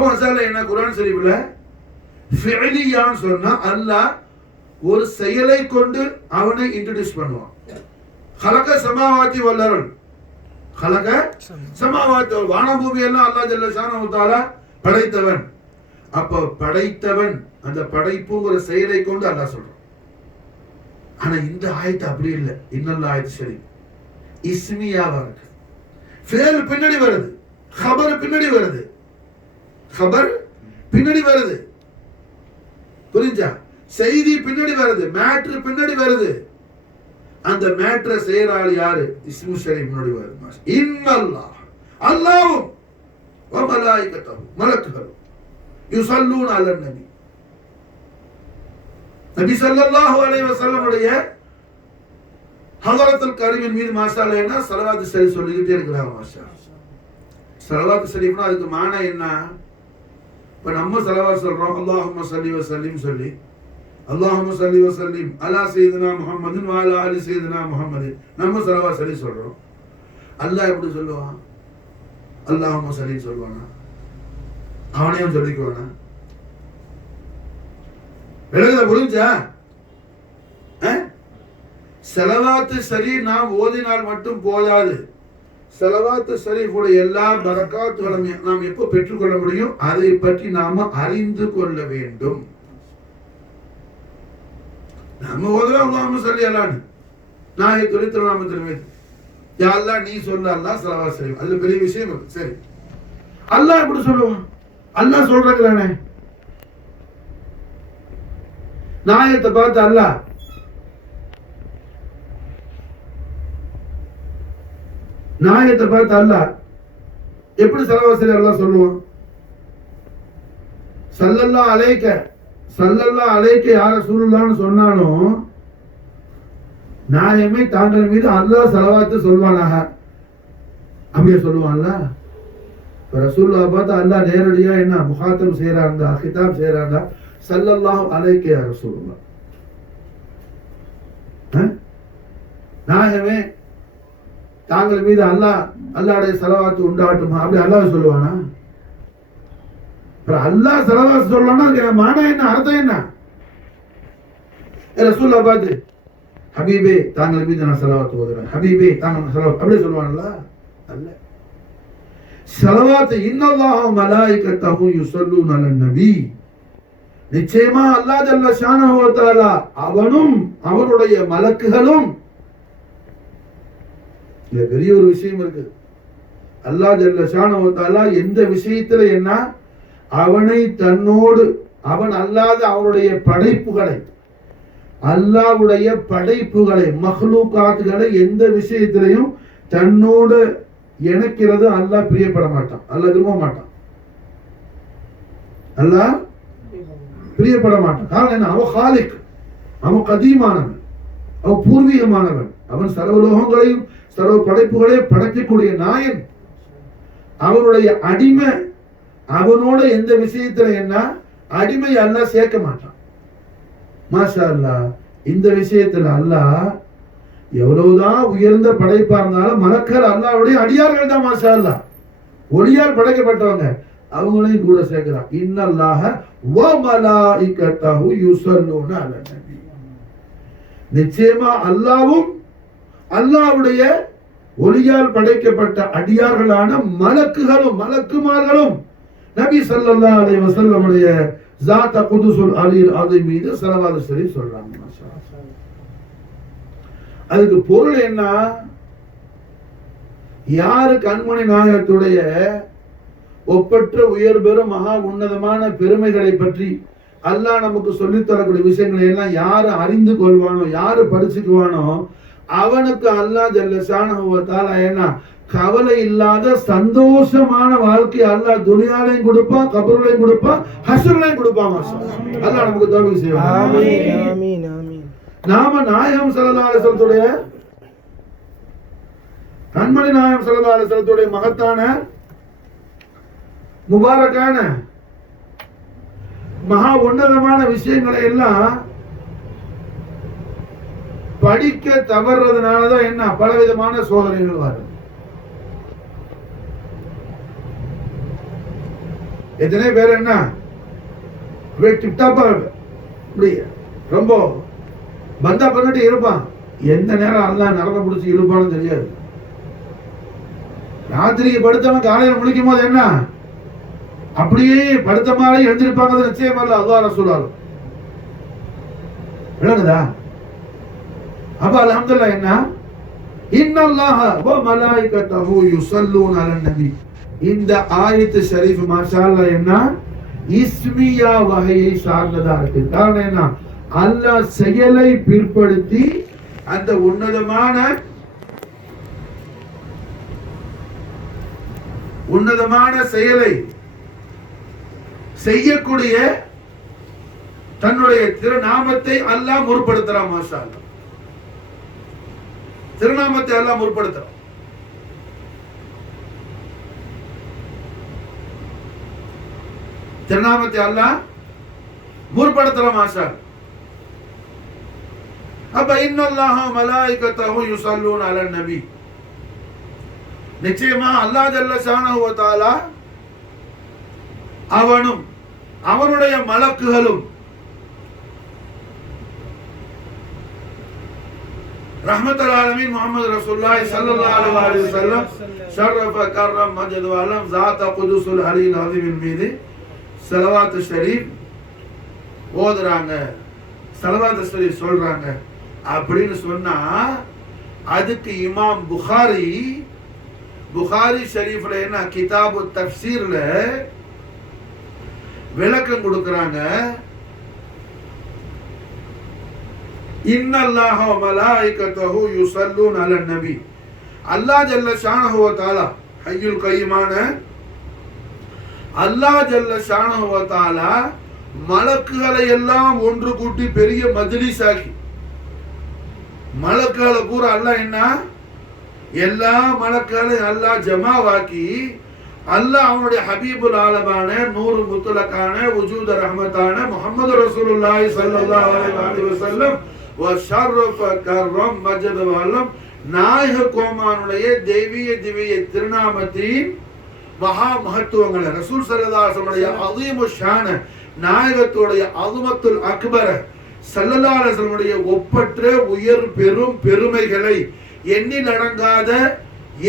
மாஷா அல்லாஹ். என்ன குர்ஆன் ஷரீஃப்ல ஃபிஅலியான்னு சொன்னா அல்லாஹ் ஒரு செயலை கொண்டு அவனை இன்ட்ரோடியூஸ் பண்ணுவான். ஹலக ஸமாவாதி வல் அர்த், ஹலக ஸமாவாதி, வானபூமி எல்லாம் அல்லாஹ் ஜல்ல ஷானஹு வ தஆலா படைத்தவன். அப்ப படைத்தவன் அந்த படைப்புங்கிற செயலை கொண்டு அல்லாஹ் சொல்றான். ஆனா இந்த ஆயத்து அப்படி இல்லை. இன்னல்லாஹ் ஆயத்து ஷரீஃப் இஸ்மியாவா இருக்கு. ஃபேல் பின்னாடி வருது, خبر பின்னாடி வருது, خبر பின்னாடி வருது. புரிஞ்சா? செய்தி பின்னாடி வருது, மேட்டர் பின்னாடி வருது. அந்த மேட்டரை செய்யற ஆள் யாரு? இஸ்மு ஷரீஃப் முன்னாடி வருது. இன்னல்லாஹ், அல்லாஹ்வும் வ மலாயிகத்துஹு, மலக்குகள் யுஸல்லூன அலன் நபி, நபி ஸல்லல்லாஹு அலைஹி வஸல்லம் உடைய ஹதரத்துல் கரீமின் மீது மாஷா அல்லாஹ் என்ன ஸலவாத் ஷரீஃப் சொல்லிக்கிட்டே இருக்கிறாங்க. மாஷா ஸலவாத் ஷரீஃப்னா அதுக்கு மானா என்ன? இப்ப நம்ம ஸலவாத் சொல்றோம், அல்லாஹும்ம ஸல்லி வ ஸல்லிம் சொல்லி, அல்லாஹும்ம ஸல்லி வ ஸல்லிம் அலா சய்யிதினா முஹம்மதின் வ அலா ஆலி சய்யிதினா முஹம்மதின். நம்ம ஸலவாத் சொல்லி சொல்றோம். அல்லாஹ் எப்படி சொல்லுவான்? அல்லாஹும்ம ஸல்லி சொல்வானா? அவனையும் சொல்லிக்குவானா? விளங்குதா? புரிஞ்சா? ஸலவாத் சரி நாம் ஓதினால் மட்டும் போதாது. ஸலவாத்து ஷரீஃபுடைய எல்லா பரக்காத்துகளையும் நாம் எப்போ பெற்றுக்கொள்ள முடியும்? அதை பற்றி நாம அறிந்து கொள்ள வேண்டும். நம்ம ஓதுறோம் அல்லாஹும்ம ஸல்லி அலான்னு நாயகத்துடைய திருநாமத்தின் மீது. யா அல்லாஹ் நீ சொல்ல அல்லாஹ் ஸலவாத் ஷரீஃப். அது பெரிய விஷயம். சரி, அல்லாஹ் எப்படி சொல்லுவான்? அல்லாஹ் சொல்றானே, நாயகத்தை பார்த்து அல்லாஹ் நாயகத்தை பார்த்து அல்லாஹ் எப்படி ஸலவாத் ஷரீஃப் அல்லாஹ் சொல்லுவான்? ஸல்லல்லாஹு அலைக்க யா ரசூலுல்லாஹ்னு சொன்னாலும் நாயகமே தாங்கள் மீது அல்லாஹ் ஸலவாத் சொல்வானாக, அப்படியே சொல்லுவான்ல. ரசூலுல்லாஹ் பார்த்து அல்லாஹ் நேரடியா என்ன முகாத்தப் செய்யறாங்க, கிதாப் செய்யறாங்க, ஸல்லல்லாஹு அலைக்க யா ரசூலுல்லாஹ். நாயகமே தாங்கள் மீது அல்லாஹ்வுடைய ஸலவாத் உண்டாகட்டும், அப்படி அல்லாஹ் சொல்லுவானா? அல்லாஹ் ஸலவாத் சொல்லணும்னா அதுக்கு மானா என்ன, அர்த்தம் என்ன? ரசூலுல்லாஹ் பார்த்து ஹபீபே தாங்கள் மீது நான் ஸலவாத் ஓதுறேன், ஹபீபே தாங்கள் ஸலவாத் அப்படி சொல்லுவான்ல? அல்ல. ஸலவாத் இன்னல்லாஹு மலாயிகத்தஹு யுஸல்லூன அலன் நபி, நிச்சயமா அல்லாஹ் ஜல்ல ஷானஹு வ தஆலா அவனும் அவனுடைய மலக்குகளும். இது பெரிய ஒரு விஷயம் இருக்கு. அல்லாஹ் ஜல்ல ஷானஹு வ தஆலா எந்த விஷயத்துல என்ன அவனை தன்னோடு அவன் அல்லாத அவனுடைய படைப்புகளை அல்லாஹ்வுடைய படைப்புகளை மஹ்லூகாத்துகளை எந்த விஷயத்திலையும் தன்னோடு இணைக்கிறது அல்லாஹ் பிரியப்பட மாட்டான், அல்லாஹ் விரும்ப மாட்டான், அல்லாஹ் பிரியப்பட மாட்டான். காரணம் என்ன? அவன் காலிக், அவன் கதீமானவன், அவன் பூர்வீகமானவன், அவன் சர்வலோகங்களையும் சர்வ படைப்புகளையும் படைக்கக்கூடிய நாயன். அவனுடைய அடிமை அவனோட எந்த விஷயத்துல என்ன அடிமை அல்லாஹ் சேர்க்க மாட்டான். மாஷா அல்லாஹ். இந்த விஷயத்துல அல்லாஹ் எவ்வளவுதான் உயர்ந்த படைப்பா இருந்தாலும் மலக்கர் அல்லாஹ்வுடைய அடியார்கள் தான். மாஷா அல்லாஹ், ஒளியால் படைக்கப்பட்டவங்க, அவங்களையும் கூட சேர்க்கிறான். இன்னல்லாஹ வ மலாயிகத்தஹு யுஸல்லூன அலன் நபி, நிச்சயமா அல்லாஹ்வும் அல்லாஹ்வுடைய ஒளியால் படைக்கப்பட்ட அடியார்களான மலக்குமார்களும் நபி ஸல்லல்லாஹு அலைஹி வஸல்லம் உடைய ஸாத் குதுஸுல் அலில் அஸீம் மீது ஸலவாத் ஷரீஃப் சொல்றாங்க. மாஷாஅல்லாஹ். அதுக்கு பொருள் என்ன? யாரு கண்மணி நாயகத்துடைய ஒப்பற்ற உயர் பெறும் மகா உன்னதமான பெருமைகளை பற்றி அல்லாஹ் நமக்கு சொல்லித் தரக்கூடிய விஷயங்களை எல்லாம் யாரு அறிந்து கொள்வானோ, யாரு படிச்சுக்குவானோ, அவனுக்கு அல்லாஹ் ஜல்ல ஷானஹு வ தஆலா என்ன கவலை இல்லாத சந்தோஷமான வாழ்க்கை அல்லாஹ் துனியாலையும் கொடுப்பான், கபர்லையும் கொடுப்பான், ஹஷ்ர்லையும் கொடுப்பான். மாஷாஅல்லாஹ். அல்லாஹ் நமக்கு தௌஃபீக் செய்வான். ஆமீன் ஆமீன் ஆமீன். நாம நாயகம் ஸல்லல்லாஹு அலைஹி வஸல்லத்துடைய கண்மணி நாயகம் ஸல்லல்லாஹு அலைஹி வஸல்லத்துடைய மகத்தான முபாரக்கான மகா உன்னதமான விஷயங்களை எல்லாம் படிக்க தவறுறதுனாலதான் என்ன பலவிதமான சோதனைகள் வரும். எத்தனை பேர் என்ன டிப்டாப்பா ரொம்ப பந்தா பண்ணிட்டு இருப்பான், எந்த நேரம் அல்லாஹ் நரம்ப பிடிச்சி இழுப்பான்னு தெரியாது. ராத்திரிக்கு படுத்தவன் காலையில முழிக்கும் போது என்ன அப்படியே படுத்த மாதிரி எழுந்திருப்பாங்க. நிச்சயமா அல்லாஹ் ரசூலுல்லாஹ் விளங்குதா? அப்ப அல்ஹம்துலில்லாஹ் என்ன இன்னல்லாஹ வ மலாயிகத்தஹு யுஸல்லூன அலன் நபி, இந்த ஆயத்து ஷரீஃப் மாஷா அல்லாஹ் என்ன இஸ்மியா வகையை சார்ந்ததா இருக்கு. காரணம் என்ன? அல்லாஹ் செயலை பிற்படுத்தி அந்த உன்னதமான செயலை செய்யக்கூடிய தன்னுடைய திருநாமத்தை அல்லாஹ் முற்படுத்துறான். மாஷா அல்லாஹ், திருநாமத்தை அல்லாஹ் முற்படுத்துறான். திருநாமத்தை அல்லாஹ் முற்படுத்துறான். மாஷா அல்லாஹ். அப்ப இன்னல்லாஹ மலாயிகத்தஹு யுஸல்லூன அலன் நபி, நிச்சயமா அல்லாஹ் ஜல்ல ஷானஹு வ தஆலா அவனும் அவனுடைய மலக்குகளும் ரஹ்மத்துல் ஆலமீன் முஹம்மது ரசூலுல்லாஹி ஸல்லல்லாஹு அலைஹி வஸல்லம் ஷர்ரஃப கர்ரம் மஜ்து வலம் ஸாத குதுஸுல் அலில் அஸீமின் மீது ஸலவாத் ஷரீஃப் ஓதுறாங்க, ஸலவாத் ஷரீஃப் சொல்றாங்க அப்படின்னு சொன்னா அதுக்கு இமாம் புகாரி ஷரீஃப்ல என்ன கிதாபு தஃப்சீர்ல விளக்கம் கொடுக்கறாங்க. இன்னல்லாஹ வ மலாயிகத்தஹு யுஸல்லூன அலன் நபி. அல்லாஹ் ஜல்ல ஷானஹு வ தஆலா ஹய்யுல் கய்யிமான அல்லாஹ் ஜல்ல ஷானஹு வ தஆலா மலக்குகளை எல்லாம் ஒன்று கூட்டி பெரிய மஜ்லிஸ் ஆக்கி, மலக்குகளை பூரா அல்லாஹ் என்ன எல்லா மலக்குகளையும் அல்லாஹ் ஜமாவாக்கி அல்லாஹ் அவனுடைய ஹபீபுல் ஆலமான நூறு முத்தலக்கான வஜூத ரஹ்மத்தான முஹம்மது ரசூலுல்லாஹி ஸல்லல்லாஹு அலைஹி வஸல்லம் வ ஷர்ரஃப கர்ரம் மஜ்து வலம் நாயக கோமானுடைய தெய்வீக திவ்ய திருநாமத்தின் மகா மகத்துவங்களை ரசூல் ஸல்லல்லாஹு அலைஹி வஸல்லம் அஸீமு ஷான நாயகத்துடைய அஸமத்துல் அக்பர் ஸல்லல்லாஹு அலைஹி வஸல்லம் ஒப்பற்ற உயர் பெரும் பெருமைகளை எண்ணில் அடங்காத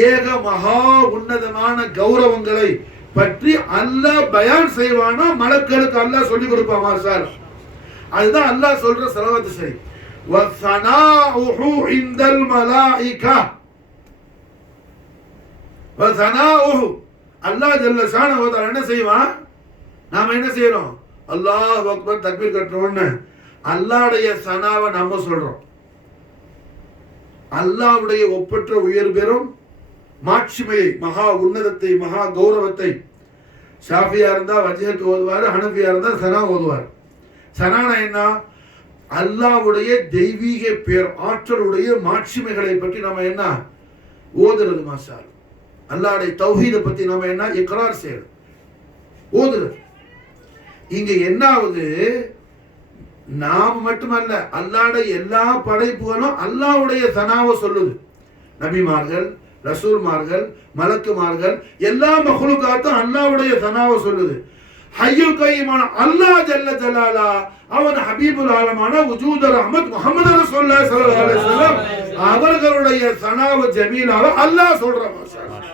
ஏக மகா உன்னதமான கௌரவங்களை பற்றி அல்லாஹ் பயான் செய்வானா, மலக்களுக்கு அல்லாஹ் சொல்லி கொடுப்பான் மாஷால். அதுதான் அல்லாஹ் சொல்ற ஸலவாத் ஷரீஃப். வ ஸனாஉஹு இன்தல் மலாயிகா. வ ஸனாஉஹு அல்லாஹ் ஜல்ல ஷானஹு வ தஆலா என்ன செய்வான்? நாம என்ன செய்றோம்? அல்லாஹ் அக்பர் தக்பீர் கட்டுறோம்னு அல்லாஹ்வுடைய ஸனாவை நாம சொல்றோம். அல்லாஹ்வுடைய ஒப்பற்ற உயர் பெரும் மாட்சிமையை, மகா உன்னதத்தை, மகா கௌரவத்தை ஷாஃபியா இருந்தா வஜ்ஹத் ஓதுவார், ஹனஃபியா இருந்தா சனா ஓதுவார். சனானா என்ன? அல்லாஹ்வுடைய தெய்வீக பேர் ஆற்றலுடைய மாட்சிமைகளை பற்றி நம்ம என்ன ஓதுறது மாஷால். அல்லாஹ்வுடைய தௌஹீதை பத்தி நம்ம என்ன இக்ரார் செய்யறது, ஓதுறது. இங்க என்ன ஆகுது? நாம் மட்டுமல்ல, அல்லாஹ்வுடைய எல்லா படைப்புகளும் அல்லாஹ்வுடைய சனாவை சொல்லுது. நபிமார்கள், ரசூல்மார்கள், மலக்குமார்கள், எல்லா மஹ்லூகாத்தும் அல்லாஹ்வுடைய சனாவை சொல்லுது. ஹய்யுல் கய்யிமான அல்லாஹ் ஜல்ல ஜலாலா அவன் ஹபீபுல் ஆலமான வஜூத ரஹ்மத் முஹம்மது ரசூலுல்லாஹி ஸல்லல்லாஹு அலைஹி வஸல்லம் அவர்களுடைய சனாவை ஜமீலாவை அல்லாஹ் சொல்றான். மாஷாஅல்லாஹ்.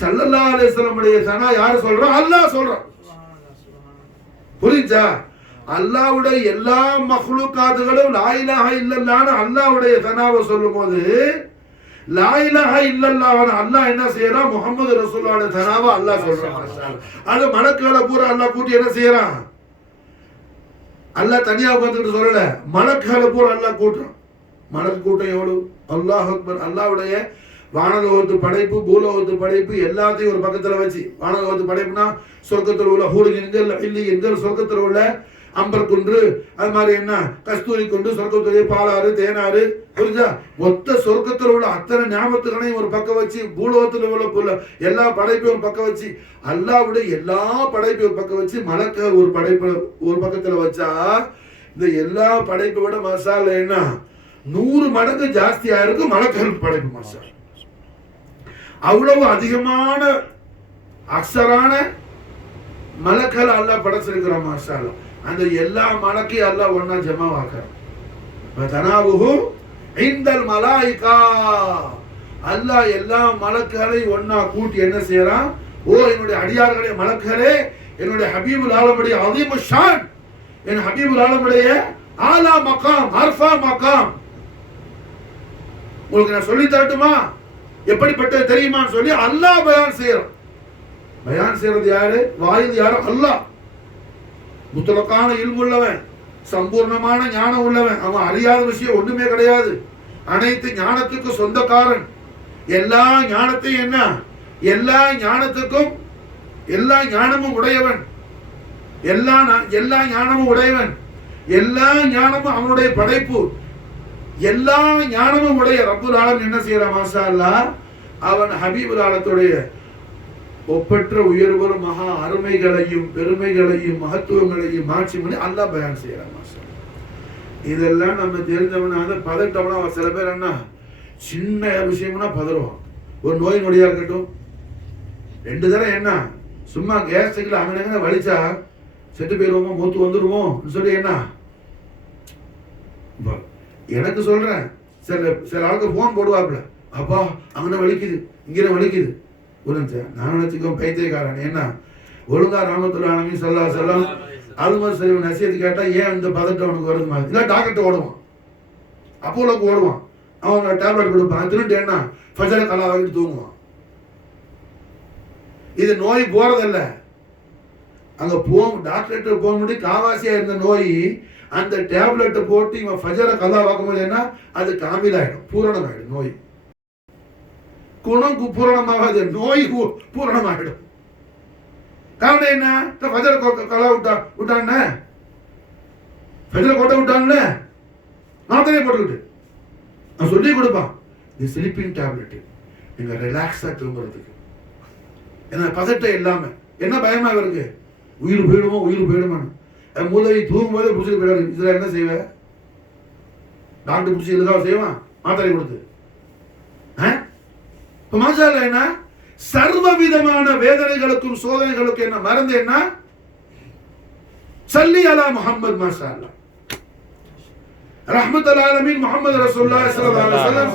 ஸல்லல்லாஹு அலைஹி வஸல்லம் உடைய சனா யார் சொல்றா? அல்லாஹ் சொல்றான். புரிஞ்சா? அல்லாஹ்வுடைய எல்லா மஹ்லூகாத்துகளும் லா இலாஹ இல்லல்லாஹ்னு அல்லாஹ்வுடைய சனாவை சொல்லும்போது லா இலாஹ இல்லல்லாஹ் அல்லாஹ் என்ன செய்யறான்? முஹம்மது ரசூலுல்லாஹ்வுடைய சனாவை அல்லாஹ் சொல்றான். அது மலக்குகளை பூரா அல்லாஹ் கூட்டி என்ன செய்யறான்? அல்லாஹ் தனியா உட்கார்ந்துட்டு சொல்லல, மலக்குகளை பூரா அல்லாஹ் கூட்டுறான். மலக்கு கூட்டம் எவ்வளவு? அல்லாஹ் அக்பர். அல்லாஹ்வுடைய வானலோகத்து படைப்பு, பூலோகத்து படைப்பு எல்லாத்தையும் ஒரு பக்கத்துல வச்சு, வானலோகத்து படைப்புனா சொர்க்கத்தில் உள்ள ஹூரின்கள், இல்லியன்கள், சொர்க்கத்தில் உள்ள அம்பர் குன்று, அது மாதிரி என்ன கஸ்தூரி குன்று, சொர்க்கத்துடைய பாலாறு, தேனாறு, புரிஞ்சா? மொத்த சொர்க்கத்தில் உள்ள அத்தனை ஞாபகத்துக்களையும் ஒரு பக்கம் வச்சு, பூலோகத்தில் உள்ள எல்லா படைப்பையும் ஒரு பக்கம் வச்சு, அல்லாஹ்வுடைய எல்லா படைப்பையும் ஒரு பக்கம் வச்சு, மலக்குகள் ஒரு படைப்பு ஒரு பக்கத்துல வச்சா இந்த எல்லா படைப்பை விட மசாலா என்ன 100 மடங்கு ஜாஸ்தியா இருக்கு மலக்குகள் படைப்பு. மசாலா அவ்வளவு அதிகமான அக்ஸரான மலக்குகள் அல்லாஹ் படைச்சிருக்கிறான். மாஷாஅல்லா. அந்த எல்லா மலக்கையும் அல்லாஹ் ஒண்ணா ஜமாவாக்குறான். வதனாவுஹு இன்தல் மலாயிகா. அல்லாஹ் எல்லா மலக்குகளையும் ஒண்ணா கூட்டி என்ன செய்யறான்? ஓ என்னுடைய அடியார்களே மலக்குகளே, என்னுடைய ஹபீபுல் ஆலமுடைய அஸீமு ஷான், என் ஹபீபுல் ஆலமுடைய ஆலா மகாம், அர்ஃபா மகாம் உங்களுக்கு நான் சொல்லி தரட்டுமா? எப்படிப்பட்டது தெரியுமான்னு சொல்லி அல்லாஹ் பயான் செய்யறான். பயான் செய்யறது யாரு? வாயுது யாரு? அல்லாஹ். முத்தலக்கான இல்மு உள்ளவன், சம்பூர்ணமான ஞானம் உள்ளவன். அவன் அறியாத விஷயம் ஒண்ணுமே கிடையாது. அனைத்து ஞானத்துக்கு சொந்தக்காரன். எல்லா ஞானத்தையும் என்ன? எல்லா ஞானத்துக்கும் எல்லா ஞானமும் உடையவன். எல்லா ஞானமும் உடையவன். எல்லா ஞானமும் அவனுடைய படைப்பு. எல்லா ஞானமும் உடைய ரப்புல் ஆலமீன் என்ன செய்யறான்? மாஷா அல்லாஹ் அவன் ஹபீபுல் ஆலத்துடைய ஒப்பற்ற உயர்வரும் மகா அருமைகளையும் பெருமைகளையும் மகத்துவங்களையும் மாட்சி பண்ணி அல்லாஹ் பயான் செய்யறான். மாஷா இதெல்லாம் நம்ம தெரிஞ்சவனாக பதட்டம்னா சில பேர் என்ன சின்ன விஷயம்னா பதறுவான். ஒரு நோய் நொடியா இருக்கட்டும், 2 தடவை என்ன சும்மா கேஸ்ட்ரிக்ல அங்கே வலிச்சா செத்து போயிருவோமோ, மூத்து வந்துடுவோம் சொல்லி என்ன எனக்கு சொல்றேன். சில ஆளுக்கு போன் போடுவாப்புல, அப்பா அங்கே வலிக்குது இங்கே வலிக்குது. புரிஞ்சா? நான் நினைச்சுக்கோ பைத்தியக்காரன். என்ன ஒழுங்கா ரஹ்மத்துல்லாஹி அலைஹி ஸல்லல்லாஹு அலைஹி வஸல்லம் அல்மர் ஷரீஃப் நசியத்து கேட்டா ஏன் இந்த பதட்டம் அவனுக்கு வருது மாதிரி இல்லை, டாக்டர்கிட்ட ஓடுவான், அப்போலோக்கு ஓடுவான், அவன் டேப்லெட் கொடுப்பான், திருட்டு என்ன ஃபஜ்ர கலா வாங்கிட்டு தூங்குவான். இது நோய் போறதில்ல, அங்க டாக்டர்கிட்ட போக முடியும். காவாசியா இருந்த நோய் அந்த டேப்லெட்டை போட்டு இவன் ஃபஜ்ர கலா வாக்கும்போது என்ன அது காமிலாயிடும், பூரணமாயிடும். நோய் குணம் பூரணமாகாது, நோய் பூரணமாயிடும். காரணம் என்ன? ஃபஜ்ர கலா விட்டான், ஃபஜ்ர கோட்டை விட்டான்ல, மாத்திரையை போட்டுக்கிட்டு நான் சொல்லி கொடுப்பான், இது ஸ்லீப்பிங் டேப்லெட், நீங்க ரிலாக்ஸா தூங்குறதுக்கு. என்ன பதட்டம் இல்லாம. என்ன பயமா இருக்கு? உயிர் போயிடுமான்னு மூதவி தூங்கும் போதே பிடிச்சிட்டு போயிடாது. இதுல என்ன செய்வேன்? டாக்டர் பிடிச்சி இதுக்காக செய்வான், மாத்திரை கொடுத்து. இப்ப மாஷாஅல்லாஹ் என்ன சர்வ விதமான வேதனைகளுக்கும் சோதனைகளுக்கும் என்ன மருந்து? என்ன? சல்லி அலா முஹம்மது. மாஷாஅல்லாஹ் ரஹ்மத்துல் ஆலமீன் முஹம்மது ரசூலுல்லாஹி ஸல்லல்லாஹு அலைஹி வஸல்லம்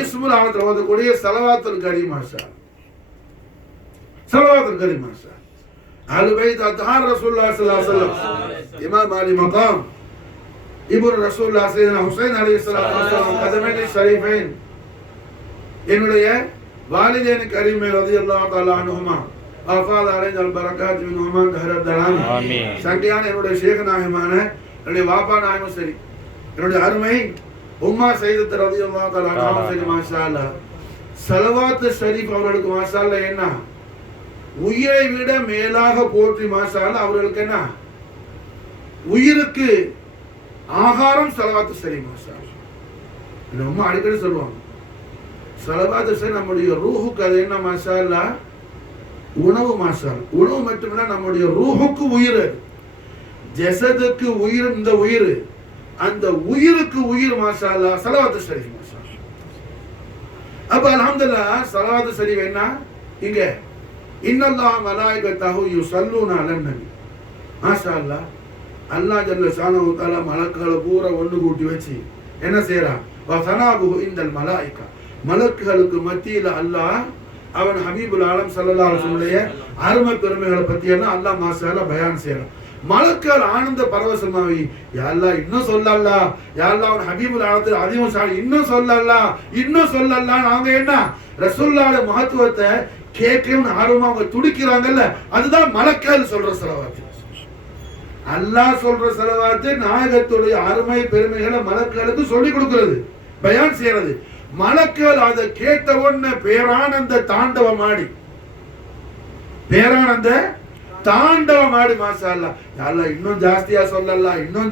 இஸ்முல் ஆலத்துல ஓதக்கூடிய ஸலவாத்துல் கரீம். மாஷாஅல்லாஹ் ஸலவாத்துல் கரீம். மாஷாஅல்லாஹ் அஹ்லுல் பைத் அத்ஹார் ரசூலுல்லாஹி ஸல்லல்லாஹு அலைஹி வஸல்லம் இமாம் அலி மகாம் இப்னு ரசூலுல்லாஹ் சையதுனா ஹுசைன் அலைஹிஸ்ஸலாத்து வஸலாம் கதமைனி ஷரீஃபைன் என்னுடைய வாலிதைன் கரீமை ரலியல்லாஹு தஆலா அன்ஹுமா அஃபால் அலைஹில் பரக்காத் மின்ஹுமா தஹரத் தலாமி. ஆமீன். சங்கையான என்னுடைய ஷேக் நாயகமான என்னுடைய வாப்பா நாயகம் சரி, என்னுடைய அருமை உம்மா சையதத் ரலியல்லாஹு தஆலா அன்ஹா சரி. மாஷாஅல்லாஹ் ஸலவாத் ஷரீஃப் அவர்களுக்கு மாஷாஅல்லாஹ் என்ன உயிரை விட மேலாக போற்றி. மாஷாஅல்லாஹ் அவர்களுக்கு என்ன உயிருக்கு ஆகாரம் ஸலவாத் ஷரீஃப். மாஷாஅல்லாஹ் இந்த உம்மா அடிக்கடி சொல்லுவாங்க, ஸலவாத் ஷரீஃப் நம்முடைய ரூஹுக்கு அது என்ன மாஷாஅல்லாஹ் உணவு. மாஷாஅல்லாஹ் உணவு மட்டுமில்ல, நம்முடைய ரூஹுக்கு உயிர், ஜஸதுக்கு உயிர். இந்த உயிர் அந்த உயிருக்கு உயிர். மாஷாஅல்லாஹ் ஸலவாத் ஷரீஃப். மாஷாஅல்லாஹ் அப்ப அல்ஹம்துலில்லாஹ் ஸலவாத் ஷரீஃப் என்ன இங்க இன்னல்லாஹ மலாயிகத்தஹு யுஸல்லூன அலன் நபி. மாஷாஅல்லாஹ் அல்லாஹ் ஜல்ல ஷானஹு தஆலா மலக்குகளை பூரா ஒன்று கூட்டி வச்சு என்ன செய்றான்? வ ஸனாபுஹு இன்தல் மலாயிகா, மலக்குகளுக்கு மத்தியில அல்லாஹ் அவன் ஹபீபுல் ஆலம் ஸல்லல்லாஹு அலைஹி வஸல்லம் அருமை பெருமைகளை பத்தி எல்லாம் அல்லாஹ் மாஷாஅல்லாஹ் பயான் செய்றான். மலக்குகள் ஆனந்த பரவசமாவி, யா அல்லாஹ் இன்னும் சொல்லல்லா, யா அல்லாஹ் அவன் ஹபீபுல் ஆலத்தில் அதிகம் சாலி இன்னும் சொல்லல்லா. நாங்க என்ன ரசூலுல்லாஹ்வுடைய மகத்துவத்தை கேட்கணும்னு ஆர்வமா அவங்க துடிக்கிறாங்கல்ல, அதுதான் மலக்குகள் சொல்ற ஸலவாத். அல்லாஹ் சொல்ற ஸலவாத் நாயகத்துடைய அருமை பெருமைகளை மலக்குகளுக்கு சொல்லி கொடுக்கிறது, பயான் செய்யறது. மலக்குகள் அதை கேட்ட உடனே பேரானந்த தாண்டவமாடி மாஷாஅல்லாஹ் யா அல்லாஹ் இன்னும் ஜாஸ்தியா சொல்லலாம், இன்னும்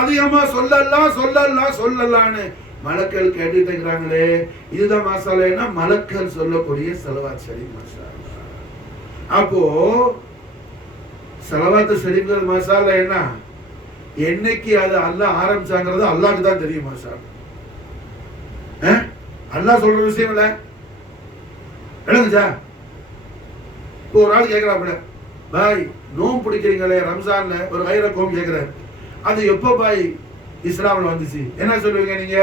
அதிகமா சொல்லலாம்னு மலக்கள் கேட்டுட்டு இருக்கிறாங்களே. இதுதான் மாஷாஅல்லாஹ் மலக்கள் சொல்லக்கூடிய ஸலவாத் ஷரீஃப். மாஷாஅல்லாஹ் அப்போ ஸலவாத் ஷரீஃப்கள் மாஷாஅல்லாஹ் என்ன என்னைக்கு அது அல்லாஹ் ஆரம்பிச்சாங்கிறது அல்லாஹ்க்கு தான் தெரியும். மாஷாஅல்லாஹ் அல்லாஹ் சொல்ற விஷயம் இல்ல. எழுதுச்சா? இப்போ ஒரு ஆள் கேட்கிறாப்புல, பாய் நோம்பு பிடிக்கிறீங்களே ரம்ஜான்ல ஒரு ஐரக்கோம் கேட்கிறாரு, அது எப்போ பாய் இஸ்லாம்ல வந்துச்சு? என்ன சொல்லுவீங்க நீங்க?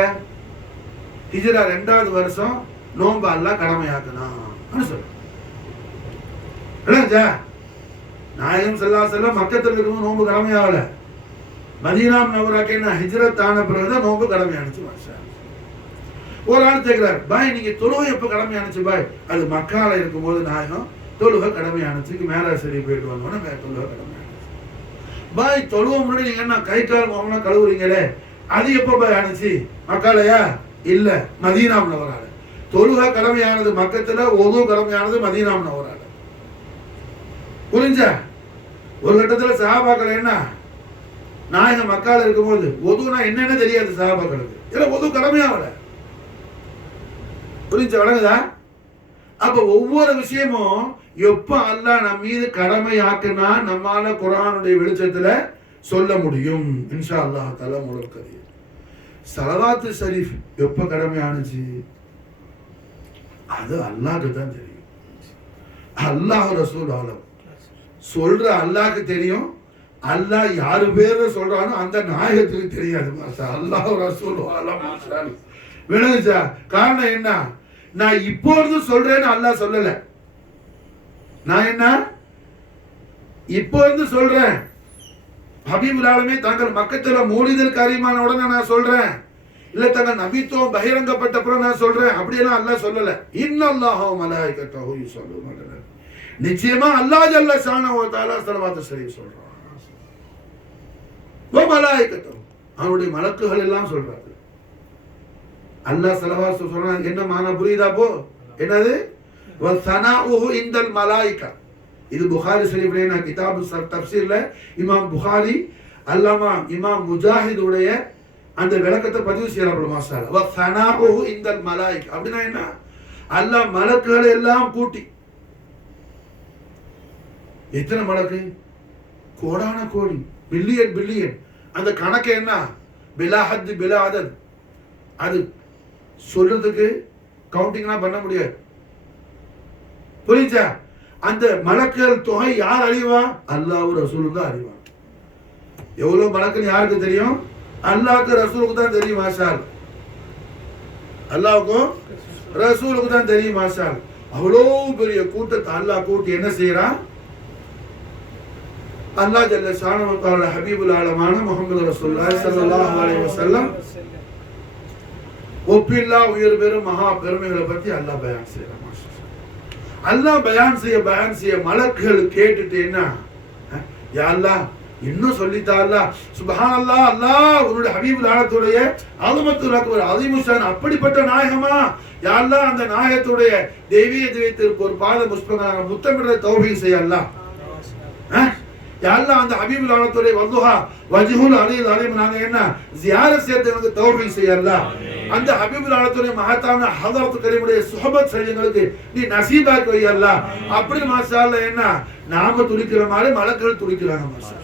ஹிஜ்ரா 2வது வருஷம் நோம்பு அல்லாஹ் கடமையாக்கணும் சொல்லுங்க. நாயகம் ஸல்லல்லாஹு அலைஹி வஸல்லம் மக்கத்துல இருக்கும் நோம்பு கடமையாகல, மதீனா முனவ்வராக்கு என்ன ஹிஜ்ரத் ஆன பிறகுதான் நோம்பு கடமையானுச்சு. மாஷாஅல்லாஹ் ஒரு ஆள் கேட்கிறார், பாய் நீங்க தொழுகை எப்ப கடமையானுச்சு? பாய் அது மக்கால இருக்கும்போது நாயகம் தொழுகை கடமையானுச்சு, மேராஜ் ஷரீஃப் போயிட்டு வந்தோன்னா தொழுகை கடமையானுச்சு. பாய் தொழுகை முன்னாடி நீங்க என்ன கை கால் முகம்னா கழுவுறீங்களே, அது எப்ப பாய் ஆனுச்சு? மக்காலையா? இல்ல, மதீனா முனவ்வரால. தொழுகை கடமையானது மக்கத்துல, ஒது கடமையானது மதீனா முனவ்வரால. புரிஞ்சா? ஒரு கட்டத்துல சஹாபாக்கள் என்ன நாயகம் மக்கால இருக்கும்போது ஒதுனா என்னன்னு தெரியாது சஹாபாக்களுக்கு, இல்ல ஒது கடமையாவல. புரிஞ்சு வழங்குதா? அப்ப ஒவ்வொரு விஷயமும் எப்ப அல்லாஹ் நம்ம மீது கடமையாக்குனா நம்மால குர்ஆனுடைய வெளிச்சத்துல சொல்ல முடியும். இன்ஷா அல்லாஹ் தஆலா முழுக்கது ஸலவாத் ஷரீஃப் எப்ப கடமையானுச்சு அது அல்லாஹ்க்கு தான் தெரியும். அல்லாஹ் ரசூல் ஆலம் சொல்ற அல்லாஹ்க்கு தெரியும், அல்லாஹ் யாரு பேர சொல்றானோ அந்த நாயகத்துக்கு தெரியாது மாஷா அல்லாஹ் ரசூல் விளங்குச்சா? காரணம் என்ன? நான் இப்பொழுது சொல்றேன்னு அல்லாஹ் சொல்லல. நான் என்ன இப்பொழுது சொல்றேன். ஹபீபுல் ஆலமீன் தங்கள் மக்கத்துல மௌலிதுல் கரீமான உடனே நான் சொல்றேன், இல்ல தங்கள் நபித்துவம் பகிரங்கப்பட்ட அப்புறம் நான் சொல்றேன், அப்படியெல்லாம் அல்லாஹ் சொல்லல. இன்னல்லாஹு வ மலாயிகத்துஹு யுஸல்லூன அலன் நபி. நிச்சயமா அல்லாஹ் ஜல்ல ஷானஹு வ தஆலா ஸலவாத்து ஷரீஃப் சொல்றான். வ மலாயிகத்துஹு, அவருடைய மலக்குகள் எல்லாம் சொல்றாங்க. அல்லாஹ் ஸலவாத்து சொல்றான். என்ன மானா புரியுதா? போ என்னது? வ ஸனாஉஹு இன்தல் மலாயிகா. இது புகாரி ஷரீஃப்ல நான் கிதாபு தஃப்சீர்ல இமாம் புகாரி அல்லாமா இமாம் முஜாஹித் உடைய அந்த விளக்கத்தை பதிவு செய்யறாங்க. மாஷாஅல்லாஹ். வ ஸனாஉஹு இன்தல் மலாயிகா அப்படினா என்ன? அல்லாஹ் மலக்குகளை எல்லாம் கூட்டி, எத்தனை மலக்கு? கோடான கோடி, பில்லியன் பில்லியன். அந்த கணக்கு என்ன? பிலா ஹத் பிலா அதத். அது சொல்றதுக்கு கவுண்டிங்லாம் பண்ண முடியாது. புரிஞ்சா? அந்த மலக்குகள் தொகை யார் அறிவா? அல்லாஹ் ரசூலுக்கு தான் அறிவா. எவ்வளவு மலக்குன்னு யாருக்கு தெரியும்? அல்லாஹ்க்கு ரசூலுக்கு தான் தெரியும். மாஷா அல்லாஹ். அல்லாஹ்வுக்கும் ரசூலுக்கு தான் தெரியும். மாஷா அல்லாஹ். அவ்வளவு பெரிய கூட்டத்தை அல்லாஹ் கூட்டி என்ன செய்யறான்? அல்லாஹ் ஜல்ல ஷானஹு வ தஆலா ஹபீபுல் ஆலமான முஹம்மது ரசூலுல்லாஹி ஸல்லல்லாஹு அலைஹி வஸல்லம் ஒப்பில்லா உயர் பெரும் மகா பெருமைகளை பத்தி அல்லாஹ் பயான் செய்யறான். அல்லாஹ் பயான் செய்ய மலக்குகள் கேட்டுட்டு என்ன, யா அல்லாஹ் இன்னும் சொல்லித்தா அல்லாஹ். சுப்ஹானல்லாஹ், அல்லாஹ் உன்னுடைய ஹபீபுல் ஆலத்துடைய அஸமத்துல் அக்பர் அஸீமுஷான் அப்படிப்பட்ட நாயகமா? யா அல்லாஹ் அந்த நாயகத்துடைய தெய்வீக திவ்யத்திற்கு ஒரு பாத புஷ்பங்களாக முத்தமிடுற தௌஃபீக் செய்ய அல்லாஹ். யா அல்லாஹ் அந்த ஹபீபுல் ஆலத்துடைய வதுஹா வஜ்ஹுல் அலீல் அலீம் நாங்க என்ன ஜியாரத் செய்ய எனக்கு தௌஃபீக் செய்ய அல்லாஹ். அந்த ஹபீபுல் ஆலத்துடைய மஹத்தான ஹதரத் கரீமுடைய சுஹபத் செய்யங்களுக்கு நீ நசீபாக்கி வை அல்லாஹ். அப்படி மாஷா அல்லாஹ் என்ன நாம துடிக்கிற மாதிரி மலக்குகள் துடிக்கிறாங்க. மாஷா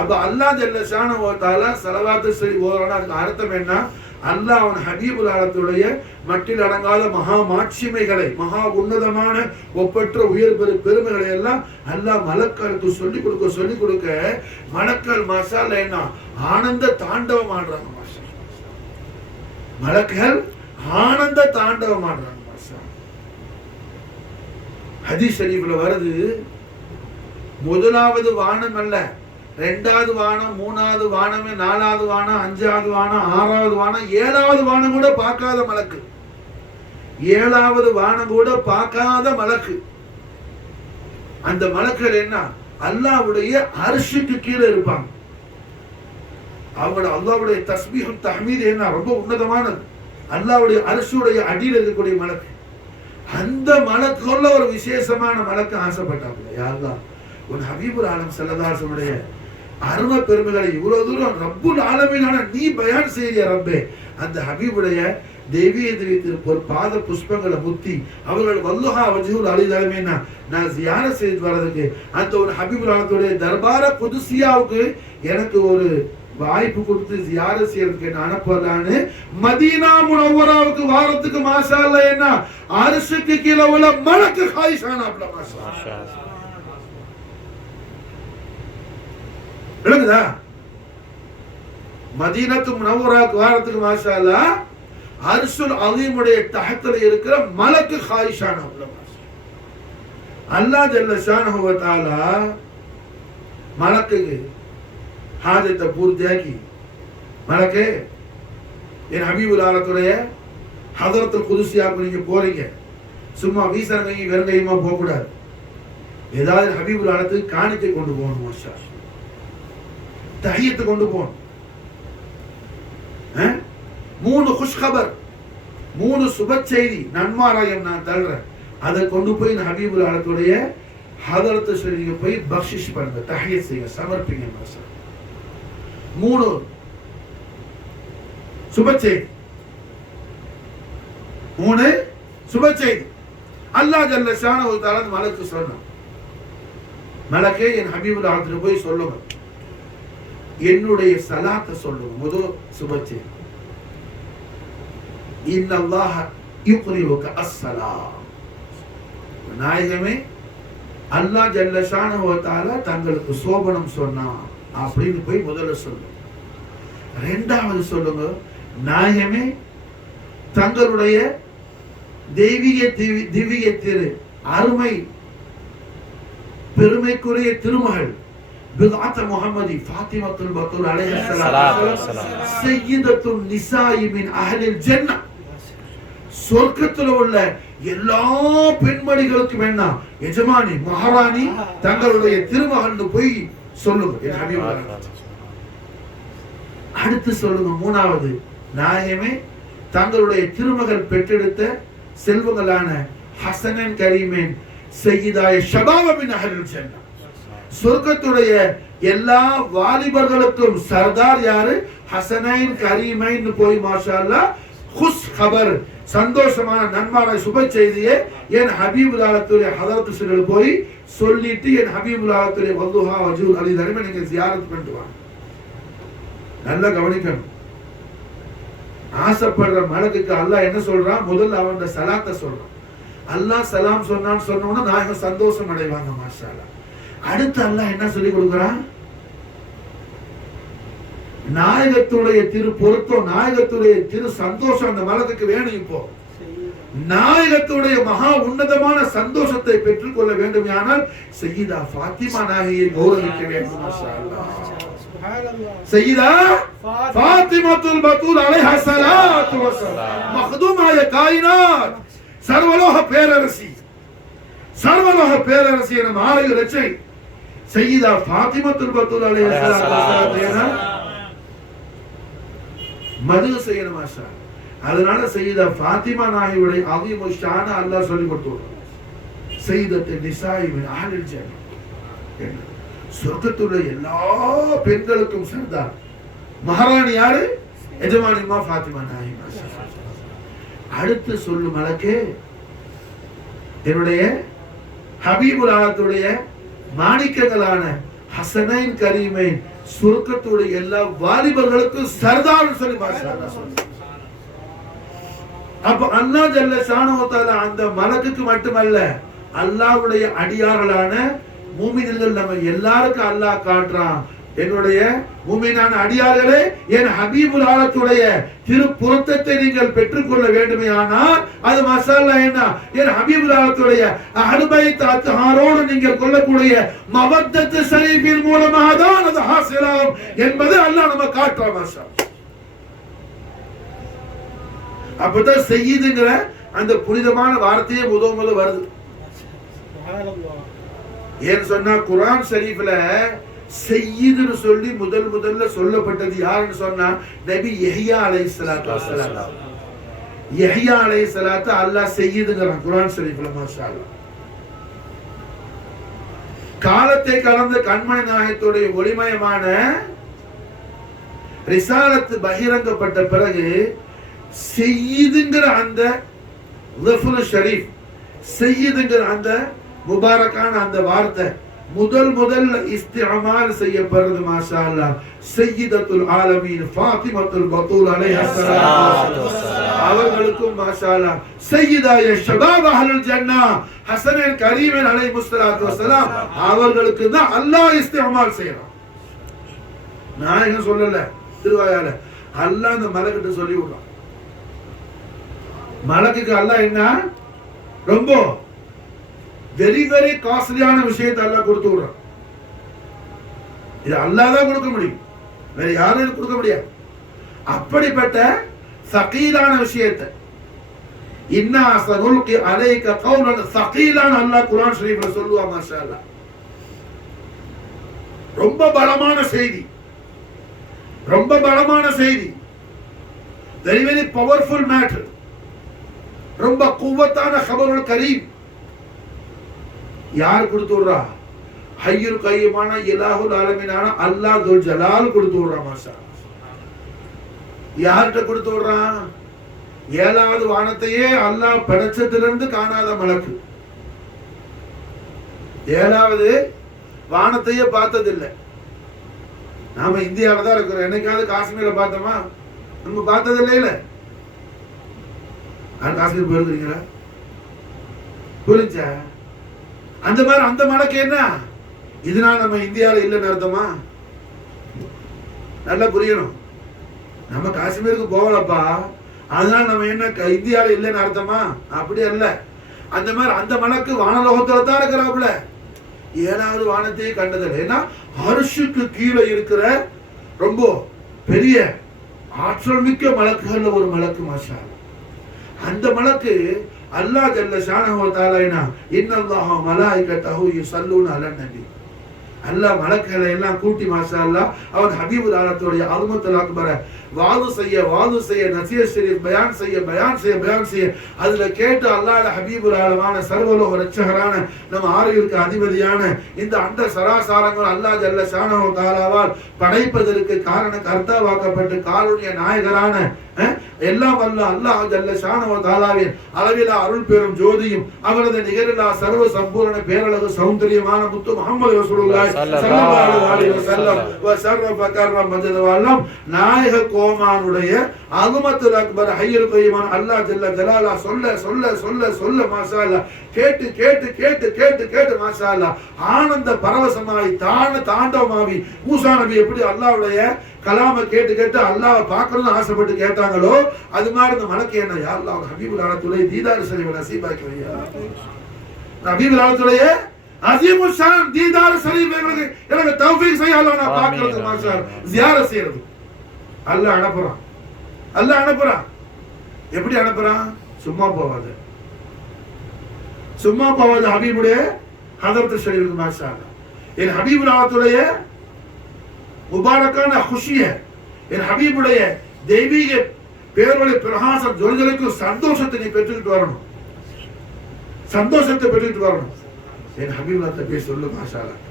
அப்ப அல்லாஹ் ஜல்ல ஷானஹு வ தஆலா ஸலவாத்து ஷரீஃப் ஓதுறானா அதுக்கு அர்த்தம் என்ன? அல்லாஹ் அவன் ஹபீபுல் ஆலத்துடைய மட்டில் அடங்காத மகா மாட்சிமைகளை, மகா உன்னதமான ஒப்பற்ற உயர் பெருமைகளை எல்லாம் அல்லாஹ் மலக்களுக்கு சொல்லிக் கொடுக்க மலக்கள் மாஷா அல்லாஹ் என்ன ஆனந்த தாண்டவம் ஆடுறாங்க. மாஷா மலக்கள் ஆனந்த தாண்டவம் ஆடுறாங்க. மாஷா ஹதீஸ் ஷரீஃப்ல வருது, முதலாவது வானம் அல்ல, ரெண்டாவது வானம், மூணாவது வானம், நாலாவது வானம், அஞ்சாவது வானம், ஆறாவது வானம், ஏழாவது வானம் கூட பார்க்காத மலக்கு. ஏழாவது வானம் கூட பார்க்காத மலக்கு. அந்த மலக்குகள் என்ன? அல்லாஹ்வுடைய அர்ஷுக்கு கீழே இருப்பாங்க. அவங்களோட அல்லாஹ்வுடைய தஸ்பீஹ் தஹ்மீத் என்ன ரொம்ப உன்னதமானது. அல்லாஹ்வுடைய அர்ஷுடைய அடியில் இருக்கக்கூடிய மலக்கு. அந்த மலக்குள்ள ஒரு விசேஷமான மலக்கு ஆசைப்பட்டாங்க. யா அல்லாஹ் உன் ஹபீபுல் ஆலம் ஸல்லல்லாஹு அலைஹி வஸல்லம் அருமை பெருமைகளை இவ்வளவு தூரம் ரப்புல் ஆலமீனான நீ பயான் செய்ய ரப்பே, அந்த ஹபீபுடைய தெய்வீக திவ்யத்திற்கு ஒரு பாத புஷ்பங்களை முத்தி அவர்கள் வல்லுஹா வஜ்ஹுல் அலீல் அலமீனா நான் ஜியாரத் செய்து வர்றதுக்கு அந்த ஒரு ஹபீபுல் ஆலத்துடைய தர்பார குதுசியாவுக்கு எனக்கு ஒரு வாய்ப்பு கொடுத்து ஜியாரத் செய்யறதுக்கு என்ன அனுப்பலான்னு மதீனா முனவ்வராவுக்கு வாரத்துக்கு மாஷா அல்லாஹ் என்ன அர்ஷுக்கு கீழே உள்ள மலக்கு ஹாயிஷானா அப்படி மாஷா அல்லாஹ். விளங்குதா? மதீனத்து முனவ்வராவுக்கு வாரத்துக்கு மாஷா அல்லாஹ் அர்ஷுல் அலீமுடைய தஹத்துல இருக்கிற மலக்கு ஹாயிஷானா அப்படி மாஷா அல்லாஹ் ஜல்ல ஷானஹு வ தஆலா மலக்கு ஹாஜத்தை பூர்த்தியாக்கி, மலக்கு என் ஹபீபுல் ஆலத்துடைய ஹதரத்துல் குதுசியாவுக்கு நீங்க போறீங்க, சும்மா வீசரங்கையும் வெறுங்கையுமா போகக்கூடாது. ஏதாவது ஹபீபுல் ஆலத்துக்கு காணிக்கை கொண்டு போகணும். மாஷா தஹியத்து கொண்டு போகணும். 3 குஷ்கபர், 3 சுப செய்தி நன்மாராயம் நான் தள்ளுறேன், அதை கொண்டு போய் ஹபீபுல் ஆலத்துடைய ஹதரத்து ஷரீஃபுக்கு போய் பக்ஷிஷ் பண்ணுங்க, தஹியத் செய்யுங்க, சமர்ப்பிங்க. மாஷா 3 சுப செய்தி, 3 சுப செய்தி. அல்லாஹ் ஜல்ல ஷானஹு வ தஆலா மலக்கு சொன்னான், மலக்கே என் ஹபீபுல் ஆலத்துக்கு போய் சொல்லுங்க, என்னுடைய சலாத்தை சொல்லுங்க. முதல் சுப செய்தி, இன்னல்லாஹ யுக்ரிவுக அஸ்ஸலாம். நாயகமே அல்லாஹ் ஜல்ல ஷானஹு வ தஆலா தங்களுக்கு சோபனம் சொன்னான் அப்படின்னு போய் முதல்ல சொல்லுங்க. இரண்டாவது சொல்லுங்க, நாயகமே தங்களுடைய தெய்வீக திவ்ய திரு அருமை பெருமைக்குரிய திருமகள் பிதாத் முஹம்மதி ஃபாத்திமத்துல் பத்தூல் அலைஹிஸ்ஸலாம் சய்யிதத்துன் நிசாஇ மின் அஹ்லில் ஜன்னah, சொர்க்கத்தில் உள்ள எல்லா பெண்மணிகளுக்கும் என்ன எஜமானி மகாராணி தங்களுடைய திருமகன் போய் சொல்லுங்க. அடுத்து சொல்லுங்க, மூணாவது, நாயகமே தங்களுடைய திருமகள் பெற்றெடுத்த செல்வங்களான ஹசனன் கரீமேன் சய்யிதாய ஷபாப மின் அஹ்லில் ஜன்னah, சொர்க்கத்துடைய எல்லா வாலிபர்களுக்கும் சர்தார் யாரு? ஹசனைன் கரீமைன் போய் மாஷா அல்லாஹ் குஸ் खबर சந்தோஷமான நன்மான சுப செய்தியை என் ஹபீபுல்லாஹ்வுடைய ஹதரத் ஸல்லல்லாஹு போய் சொல்லிட்டு என் ஹபீபுல்லாஹ்வுடைய வதுஹா வஜூல் அலி தரிமே நீங்க ஜியாரத் பண்ணிட்டு வாங்க. நல்லா கவனிக்கணும். ஆசைப்படுற மலக்குக்கு அல்லாஹ் என்ன சொல்றான்? முதல்ல அவன் சலாத்தை சொல்றான். அல்லாஹ் சலாம் சொன்னான்னு சொன்னோன்னா நாயகம் சந்தோஷம் அடைவாங்க மாஷா அல்லாஹ். அடுத்து அல்லாஹ் என்ன சொல்லி கொடுக்குறான்? நாயகத்துடைய திரு பொருத்தம், நாயகத்துடைய திரு சந்தோஷம் அந்த மலத்துக்கு வேணும். இப்போ நாயகத்துடைய மகா உன்னதமான சந்தோஷத்தை பெற்றுக் கொள்ள வேண்டும். ஆனால் சய்யிதா ஃபாத்திமா நாயகியை கௌரவிக்க வேண்டும். மாஷா அல்லாஹ். சய்யிதா ஃபாத்திமத்துல் பத்தூல் அலைஹா ஸலாத்து வஸலாம், மக்தூமாய காயினாத், சர்வலோக பேரரசி, சர்வலோக பேரரசி என மாலை ரச்சை சய்யிதா ஃபாத்திமத்துல் பத்தூல் அலைஹா ஸலாத்து வஸலாம் மது செய்யணும் மாஷா. அதனால சய்யிதா ஃபாத்திமா நாயகியுடைய அஸீமு ஷான அல்லாஹ் சொல்லி கொடுத்தார். சய்யிதத்து நிசாஇ மின் அஹ்லில் ஜன்னah, சொர்க்கத்துள்ள எல்லா பெண்களுக்கும் சர்தார் மகாராணி யாரு? எஜமானிமா ஃபாத்திமா நாயகி மாஷா. அடுத்து சொல்லு மலக்கே, என்னுடைய ஹபீபுல்லாஹ்வுடைய மாணிக்கங்களான ஹசனைன் கரீமைன் சொர்க்கத்துடைய எல்லா வாலிபர்களுக்கும் சர்தார் சொல்லி மாஷா அல்லாஹ் சொல்றாங்க. அப்ப அல்லாஹ் ஜல்ல ஷானஹு வ தஆலா அந்த மலக்குக்கு மட்டுமல்ல, அல்லாஹ்வுடைய அடியார்களான மூமின்கள் நம்ம எல்லாருக்கும் அல்லாஹ் காட்டுறான். என்னுடைய மூமினான அடியார்களே, என் ஹபீபுல்லாஹ்வுடைய திரு பொருத்தத்தை நீங்கள் பெற்றுக்கொள்ள வேண்டுமே ஆனால் அது மசாலா என்ன? என் ஹபீபுல்லாஹ்வுடைய அஹ்லு பைத் அத்ஹாரோடு நீங்கள் கொள்ளக்கூடிய மவத்தத்து ஷரீஃபின் மூலமாக தான் அது ஹாசிலாம் என்பது அல்லாஹ் நம்ம காட்டுறான். மாஷா. அப்பதான் சய்யிதுங்கிற அந்த புனிதமான வார்த்தையே முதல்ல வருது. ஏன்னு சொன்னா குர்ஆன் ஷரீஃப்ல சய்யிதுன்னு சொல்லி முதல்ல சொல்லப்பட்டது யாருன்னு சொன்னா நபி யஹ்யா அலைஹிஸ்ஸலாத்து வஸலாம். யஹ்யா அலைஹிஸ்ஸலாத்து அல்லாஹ் சய்யிதுங்கறான் குர்ஆன் ஷரீஃப்ல. மாஷா அல்லாஹ். காலத்தை கடந்த கண்மணி நாயகத்துடைய ஒளிமயமான ரிசாலத்து பகிரங்கப்பட்ட பிறகு சய்யிதுங்கிற அந்த லஃபுல் ஷரீஃப், சய்யிதுங்கிற அந்த முபாரக்கான அந்த வார்த்தை முதல்ல இஸ்திஅமால் செய்யப்படுறது. மாஷா அல்லாஹ். சய்யிதத்துல் ஆலமீன் ஃபாத்திமத்துல் பத்தூல் அலைஹா ஸலாத்து வஸலாம் அவர்களுக்கும் மாஷா அல்லாஹ் சய்யிதாய ஷபாப் அஹ்லுல் ஜன்னah ஹசனைன் கரீமன் அலைஹிஸ்ஸலாத்து வஸலாம் அவர்களுக்கு தான் அல்லாஹ் இஸ்திஅமால் செய்யறான். நாயகம் சொல்லல, திருவாயால அல்லாஹ் அந்த மலக்கிட்ட சொல்லி விடுறான். மலக்குக்கு அல்லாஹ் என்ன ரொம்ப வெரி வெரி காஸ்ட்லியான விஷயத்தை அல்லாஹ் கொடுத்து விடுறான். இது அல்லாஹ் தான் கொடுக்க முடியும், வேற யாரும் கொடுக்க முடியாது. அப்படிப்பட்ட சகீலான விஷயத்தை இன்னா சனுல்கி அலைக கௌலன் சகீலான அல்லாஹ் குர்ஆன் ஷரீஃப்ல சொல்லுவா. மாஷா அல்லாஹ். ரொம்ப பலமான செய்தி, ரொம்ப பலமான செய்தி, வெரி வெரி பவர்ஃபுல் மேட்டர், ரொம்ப குவத்தான ஹபருல் கரீம். யார் கொடுத்து விடுறா? ஹய்யுல் கய்யூமான இலாஹுல் ஆலமீனான அல்லாஹ் துல் ஜலால் கொடுத்து விடுறா. மாஷா. யார்கிட்ட கொடுத்து விடுறான்? ஏழாவது வானத்தையே அல்லாஹ் படைச்சதிலிருந்து காணாத மலக்கு, ஏழாவது வானத்தையே பார்த்ததில்லை. நாம இந்தியாவில தான் இருக்கிறோம். என்னைக்காவது காஷ்மீரை பார்த்தோமா? நம்ம பார்த்ததில்லை. காஷ்மீர் போயிருக்கிறீங்களா? புரிஞ்சா? அந்த மாதிரி அந்த மலக்கு என்ன, இதனால நம்ம இந்தியாவில் இல்லைன்னு அர்த்தமா? நல்லா புரியணும். நம்ம காஷ்மீருக்கு போகலப்பா, அதனால நம்ம என்ன இந்தியாவில் இல்லைன்னு அர்த்தமா? அப்படி அல்ல. அந்த மாதிரி அந்த மலக்கு வானலோகத்துல தான் இருக்கிறாப்புல, 7வது வானத்தையே கண்டதில்லை. ஏன்னா அர்ஷுக்கு கீழே இருக்கிற ரொம்ப பெரிய ஆற்றல் மிக்க மலக்குகள்ல ஒரு மலக்கு மாஷா. அந்த மலக்கு அல்லாஹ் ஜல்ல ஷானஹு வ தஆலா இன்னல்லாஹ மலாயிகத்தஹு யுஸல்லூன அலன் நபி, அல்லாஹ் மலக்குகளை எல்லாம் கூட்டி மாஷா அல்லாஹ் அவன் ஹபீபுல் ஆலத்துடைய அல்மத்துல் அக்பர வாது செய்ய நசிய ஷரீஃப் பயான் செய்ய அதுல கேட்டு அல்லாஹ் ஹபீபுல் ஆலமான சர்வலோக ரட்சகரான நம்ம ஆறுகளுக்கு அதிபதியான இந்த அண்ட சராசாரங்கள் அல்லாஹ் ஜல்ல ஷானஹு வ தஆலாவால் படைப்பதற்கு காரண கர்த்தாவாக்கப்பட்டு காருண்ய நாயகரான எல்லாம் வல்ல அல்லாஹ் ஜல்ல ஷானஹு வ தஆலாவின் அளவிலா அருள் பெரும் ஜோதியும் அவரது நிகரில்லா சர்வ சம்பூர்ண பேரழகு சௌந்தரியமான முத்து முஹம்மது ரசூலுல்லாஹி ஸல்லல்லாஹு அலைஹி வஸல்லம் வ ஷர்ரஃப கர்ரம் மஜத வல்லம் நாயக கோமானுடைய அல்மத்துல் அக்பர் ஹய்யுல் கய்யூம் அல்லாஹ் ஜல்ல ஜலாலா சொல்ல மாஷா அல்லாஹ் கேட்டு மாஷா அல்லாஹ் ஆனந்த பரவசமாய் தாண்டவமாவி மூசா நபி எப்படி அல்லாஹ்வுடைய கலாம கேட்டு அல்லாஹ் பார்க்கணும்னு ஆசைப்பட்டு கேட்டாங்களோ அது மாதிரி இந்த மலக்கு என்ன, யா அல்லாஹ் ஹபீபுல் ஆலத்துடைய தீதார் ஷரீஃப் நசீபாக்கி வையா. ஹபீபுல் ஆலத்துடைய அஸீமுல் ஷான் தீதார் ஷரீஃப் எனக்கு தௌஃபீக் செய்ய அல்லாஹ், நான் பார்க்கிறது மாஷா அல்லாஹ் ஜியாரத் செய்யறது. அல்லாஹ் அனுப்புறான். எப்படி அனுப்புறான்? சும்மா போவாது ஹபீபுடைய ஹதரத் ஷரீஃப் மாஷா அல்லாஹ். என் ஹபீபுல் ஆலத்துடைய முபாரக்கான குஷிய, என் ஹபீபுடைய தெய்வீக பேரொளி பிரகாசம் ஜொலிஜொலிக்கும் சந்தோஷத்தை நீ பெற்றுக்கிட்டு வரணும். என் ஹபீபுல்லாஹ் போய் சொல்லு மாஷா அல்லாஹ்,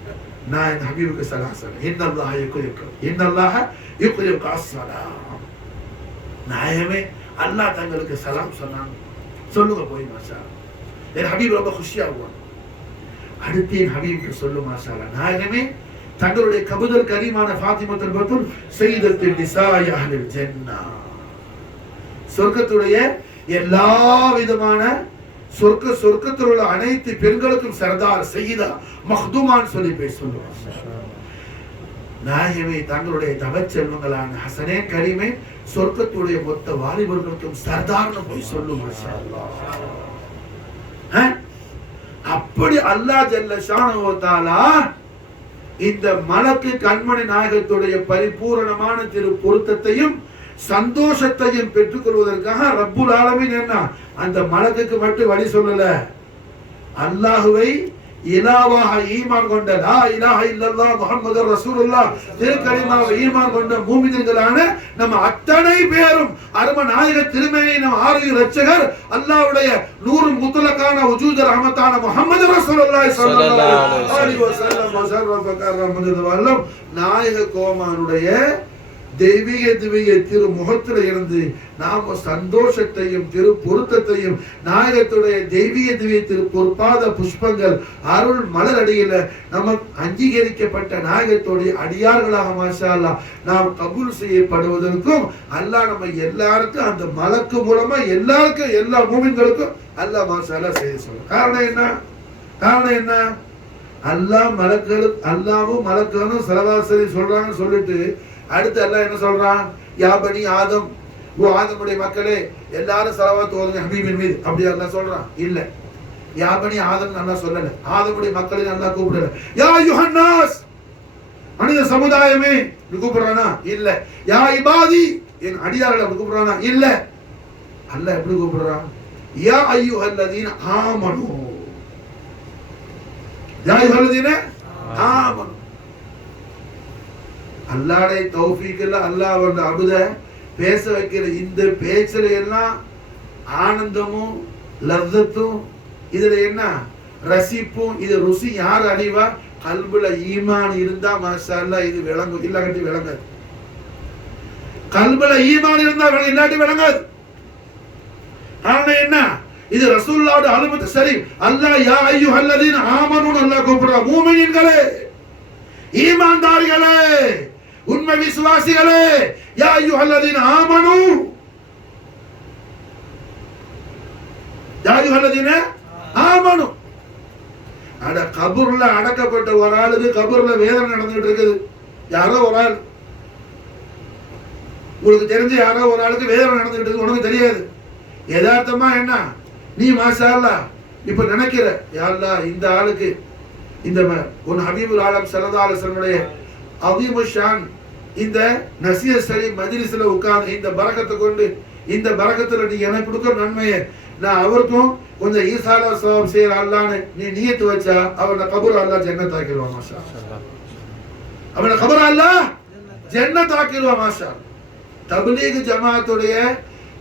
நான் என் ஹபீபுக்கு சலாம் சொல்றேன். இன்னல்லாஹ யுக்ரியுக அஸ்ஸலாம். நாயகமே அல்லாஹ் தங்களுக்கு சலாம் சொன்னாங்க, சொல்லுங்க போய் மாஷா அல்லாஹ். என் ஹபீப் ரொம்ப குஷியாகுவாங்க. அடுத்து என் ஹபீபுக்கு சொல்லு மாஷா அல்லாஹ், நாயகமே தங்களுடைய கபுதல் கரீமான ஃபாத்திமத்துல் பத்துல் சய்யிதத்துன் நிசாஇ அஹ்லில் ஜன்னah, சொர்க்கத்துடைய எல்லா விதமான சொர்க்கத்தில் உள்ள அனைத்து பெண்களுக்கும் சர்தார் சையீதா மக்துமான் சொல்லி போய் சொல்லுவாங்க. நாயகமே தங்களுடைய தவச்செல்வங்களான ஹசனேன் கரீமே சொர்க்கத்துடைய மொத்த வாலிபர்களுக்கும் சர்தார்னு போய் சொல்லுவாங்க. அப்படி அல்லாஹ் ஜல்ல ஷானஹு வ தஆலா இந்த மலக்கு கண்மணி நாயகத்துடைய பரிபூரணமான திரு பொருத்தத்தையும் சந்தோஷத்தையும் பெற்றுக் கொள்வதற்காக ரப்புல் ஆலமீன் என்ன அந்த மலக்குக்கு மட்டும் வழி சொல்லல, அல்லாஹுவை இலாவாக ஈமான் கொண்ட லா இலாஹ இல்லல்லாஹ் முஹம்மதுர் ரசூலுல்லாஹ் திருக்கலிமாவை ஈமான் கொண்ட மூமின்களான நம்ம அத்தனை பேரும் அரும நாயக திருமேனி நம் ஆரிய ரட்சகர் அல்லாஹ்வுடைய நூறு முத்தலகான வஜூத் ரஹமத்தான முஹம்மது ரசூலுல்லாஹி ஸல்லல்லாஹு அலைஹி வஸல்லம் வஸர்ரஃப கர்ரமதுவல்லம் நாயக கோமானுடைய தெய்வீக திவ்ய திரு முகத்துல இருந்து நாம சந்தோஷத்தையும் திரு பொருத்தத்தையும் நாயகத்துடைய தெய்வீக திவ்ய திரு பொற்பாத புஷ்பங்கள் அருள் மலர் அடியில நம்ம அங்கீகரிக்கப்பட்ட நாயகத்துடைய அடியார்களாக மாஷா அல்லாஹ் நாம் கபூல் செய்யப்படுவதற்கும் அல்லாஹ் நம்ம எல்லாருக்கும் அந்த மலக்கு மூலமா எல்லாருக்கும் எல்லா மூமின்களுக்கும் அல்லாஹ் மாஷா அல்லாஹ் செய்ய சொல்ல. காரணம் என்ன? அல்லாஹ் மலக்குகளும் அல்லாவும் மலக்குகளும் சலவாசரி சொல்றாங்கன்னு சொல்லிட்டு அடுத்து அல்லாஹ் என்ன சொல்றான்? யா பனி ஆதம், ஓ ஆதமுடைய மக்களே எல்லாரும் ஸலவாத் ஓதுங்க ஹபீபின் மீது, அப்படி அல்லாஹ் சொல்றான்? இல்ல, யா பனி ஆதம் அல்லாஹ் சொல்லல, ஆதமுடைய மக்களை அல்லாஹ் கூப்பிடல. யா யுஹன்னாஸ், மனித சமுதாயமே கூப்பிடுறானா? இல்ல. யா இபாதி, என் அடியார்களை கூப்பிடுறானா? இல்ல. அல்லாஹ் எப்படி கூப்பிடுறான்? யா அய்யுஹல்லதீன ஆமனு, யா அய்யுஹல்லதீன ஆமனு. அல்லாஹ்வுடைய தௌஃபீக்ல அல்லாஹ் வந்து அபுத பேச வைக்கிற இந்த பேச்சுல எல்லாம் ஆனந்தமும் லzzத்தும், இதுல என்ன ரசிப்பும், இது ருசி யார் அறிவா? கல்புல ஈமான் இருந்தா மாஷா அல்லாஹ் இது விளங்கும், இல்லாட்டி விளங்காது. கல்புல ஈமான் இருந்தா இல்லாட்டி விளங்காது. காரணம் என்ன? இது ரசூலுல்லாஹ்வுடைய அலுமத் ஷரீஃப். அல்லாஹ் யா அய்யுஹல்லதீன ஆமனு அல்லாஹ் கூப்பிடுறா, மூமினீன்களே, ஈமான்தாரிகளே, உண்மை விசுவாசிகளே, யா அய்யுஹல்லதீன ஆமனு, யா அய்யுஹல்லதீன ஆமனு. அட கபூர்ல அடக்கப்பட்ட ஒரு ஆளுக்கு கபூர்ல வேதனை நடந்துட்டு இருக்குது. யாரோ ஒரு ஆள், உங்களுக்கு தெரிஞ்ச யாரோ ஒரு ஆளுக்கு வேதனை நடந்துட்டு இருக்கு, உனக்கு தெரியாது. யதார்த்தமா என்ன நீ மாஷா அல்லாஹ் இப்ப நினைக்கிற, யா அல்லாஹ் இந்த ஆளுக்கு இந்த உன் ஹபீபுல் ஆலம் ஸல்லல்லாஹு அலைஹி வஸல்லம் அதீமு ஷான் இந்த நசீஹத் ஷரீஃப் மஜ்லிஸ்ல உட்கார்ந்து இந்த பரக்கத்தை கொண்டு, இந்த பரக்கத்துல நீ எனக்கு கொடுக்கிற நன்மையை நான் அவருக்கும் கொஞ்சம் ஈசாலா சவாப் செய்யற அல்லான்னு நீ நியத்து வச்சா அவரோட கபூர் அல்லாஹ் ஜன்னத் ஆக்கிடுவான். மாஷா அல்லாஹ் அவரோட கபூர் அல்லாஹ் ஜன்னத் ஆக்கிடுவான். மாஷா தப்லீக் ஜமாத்துடைய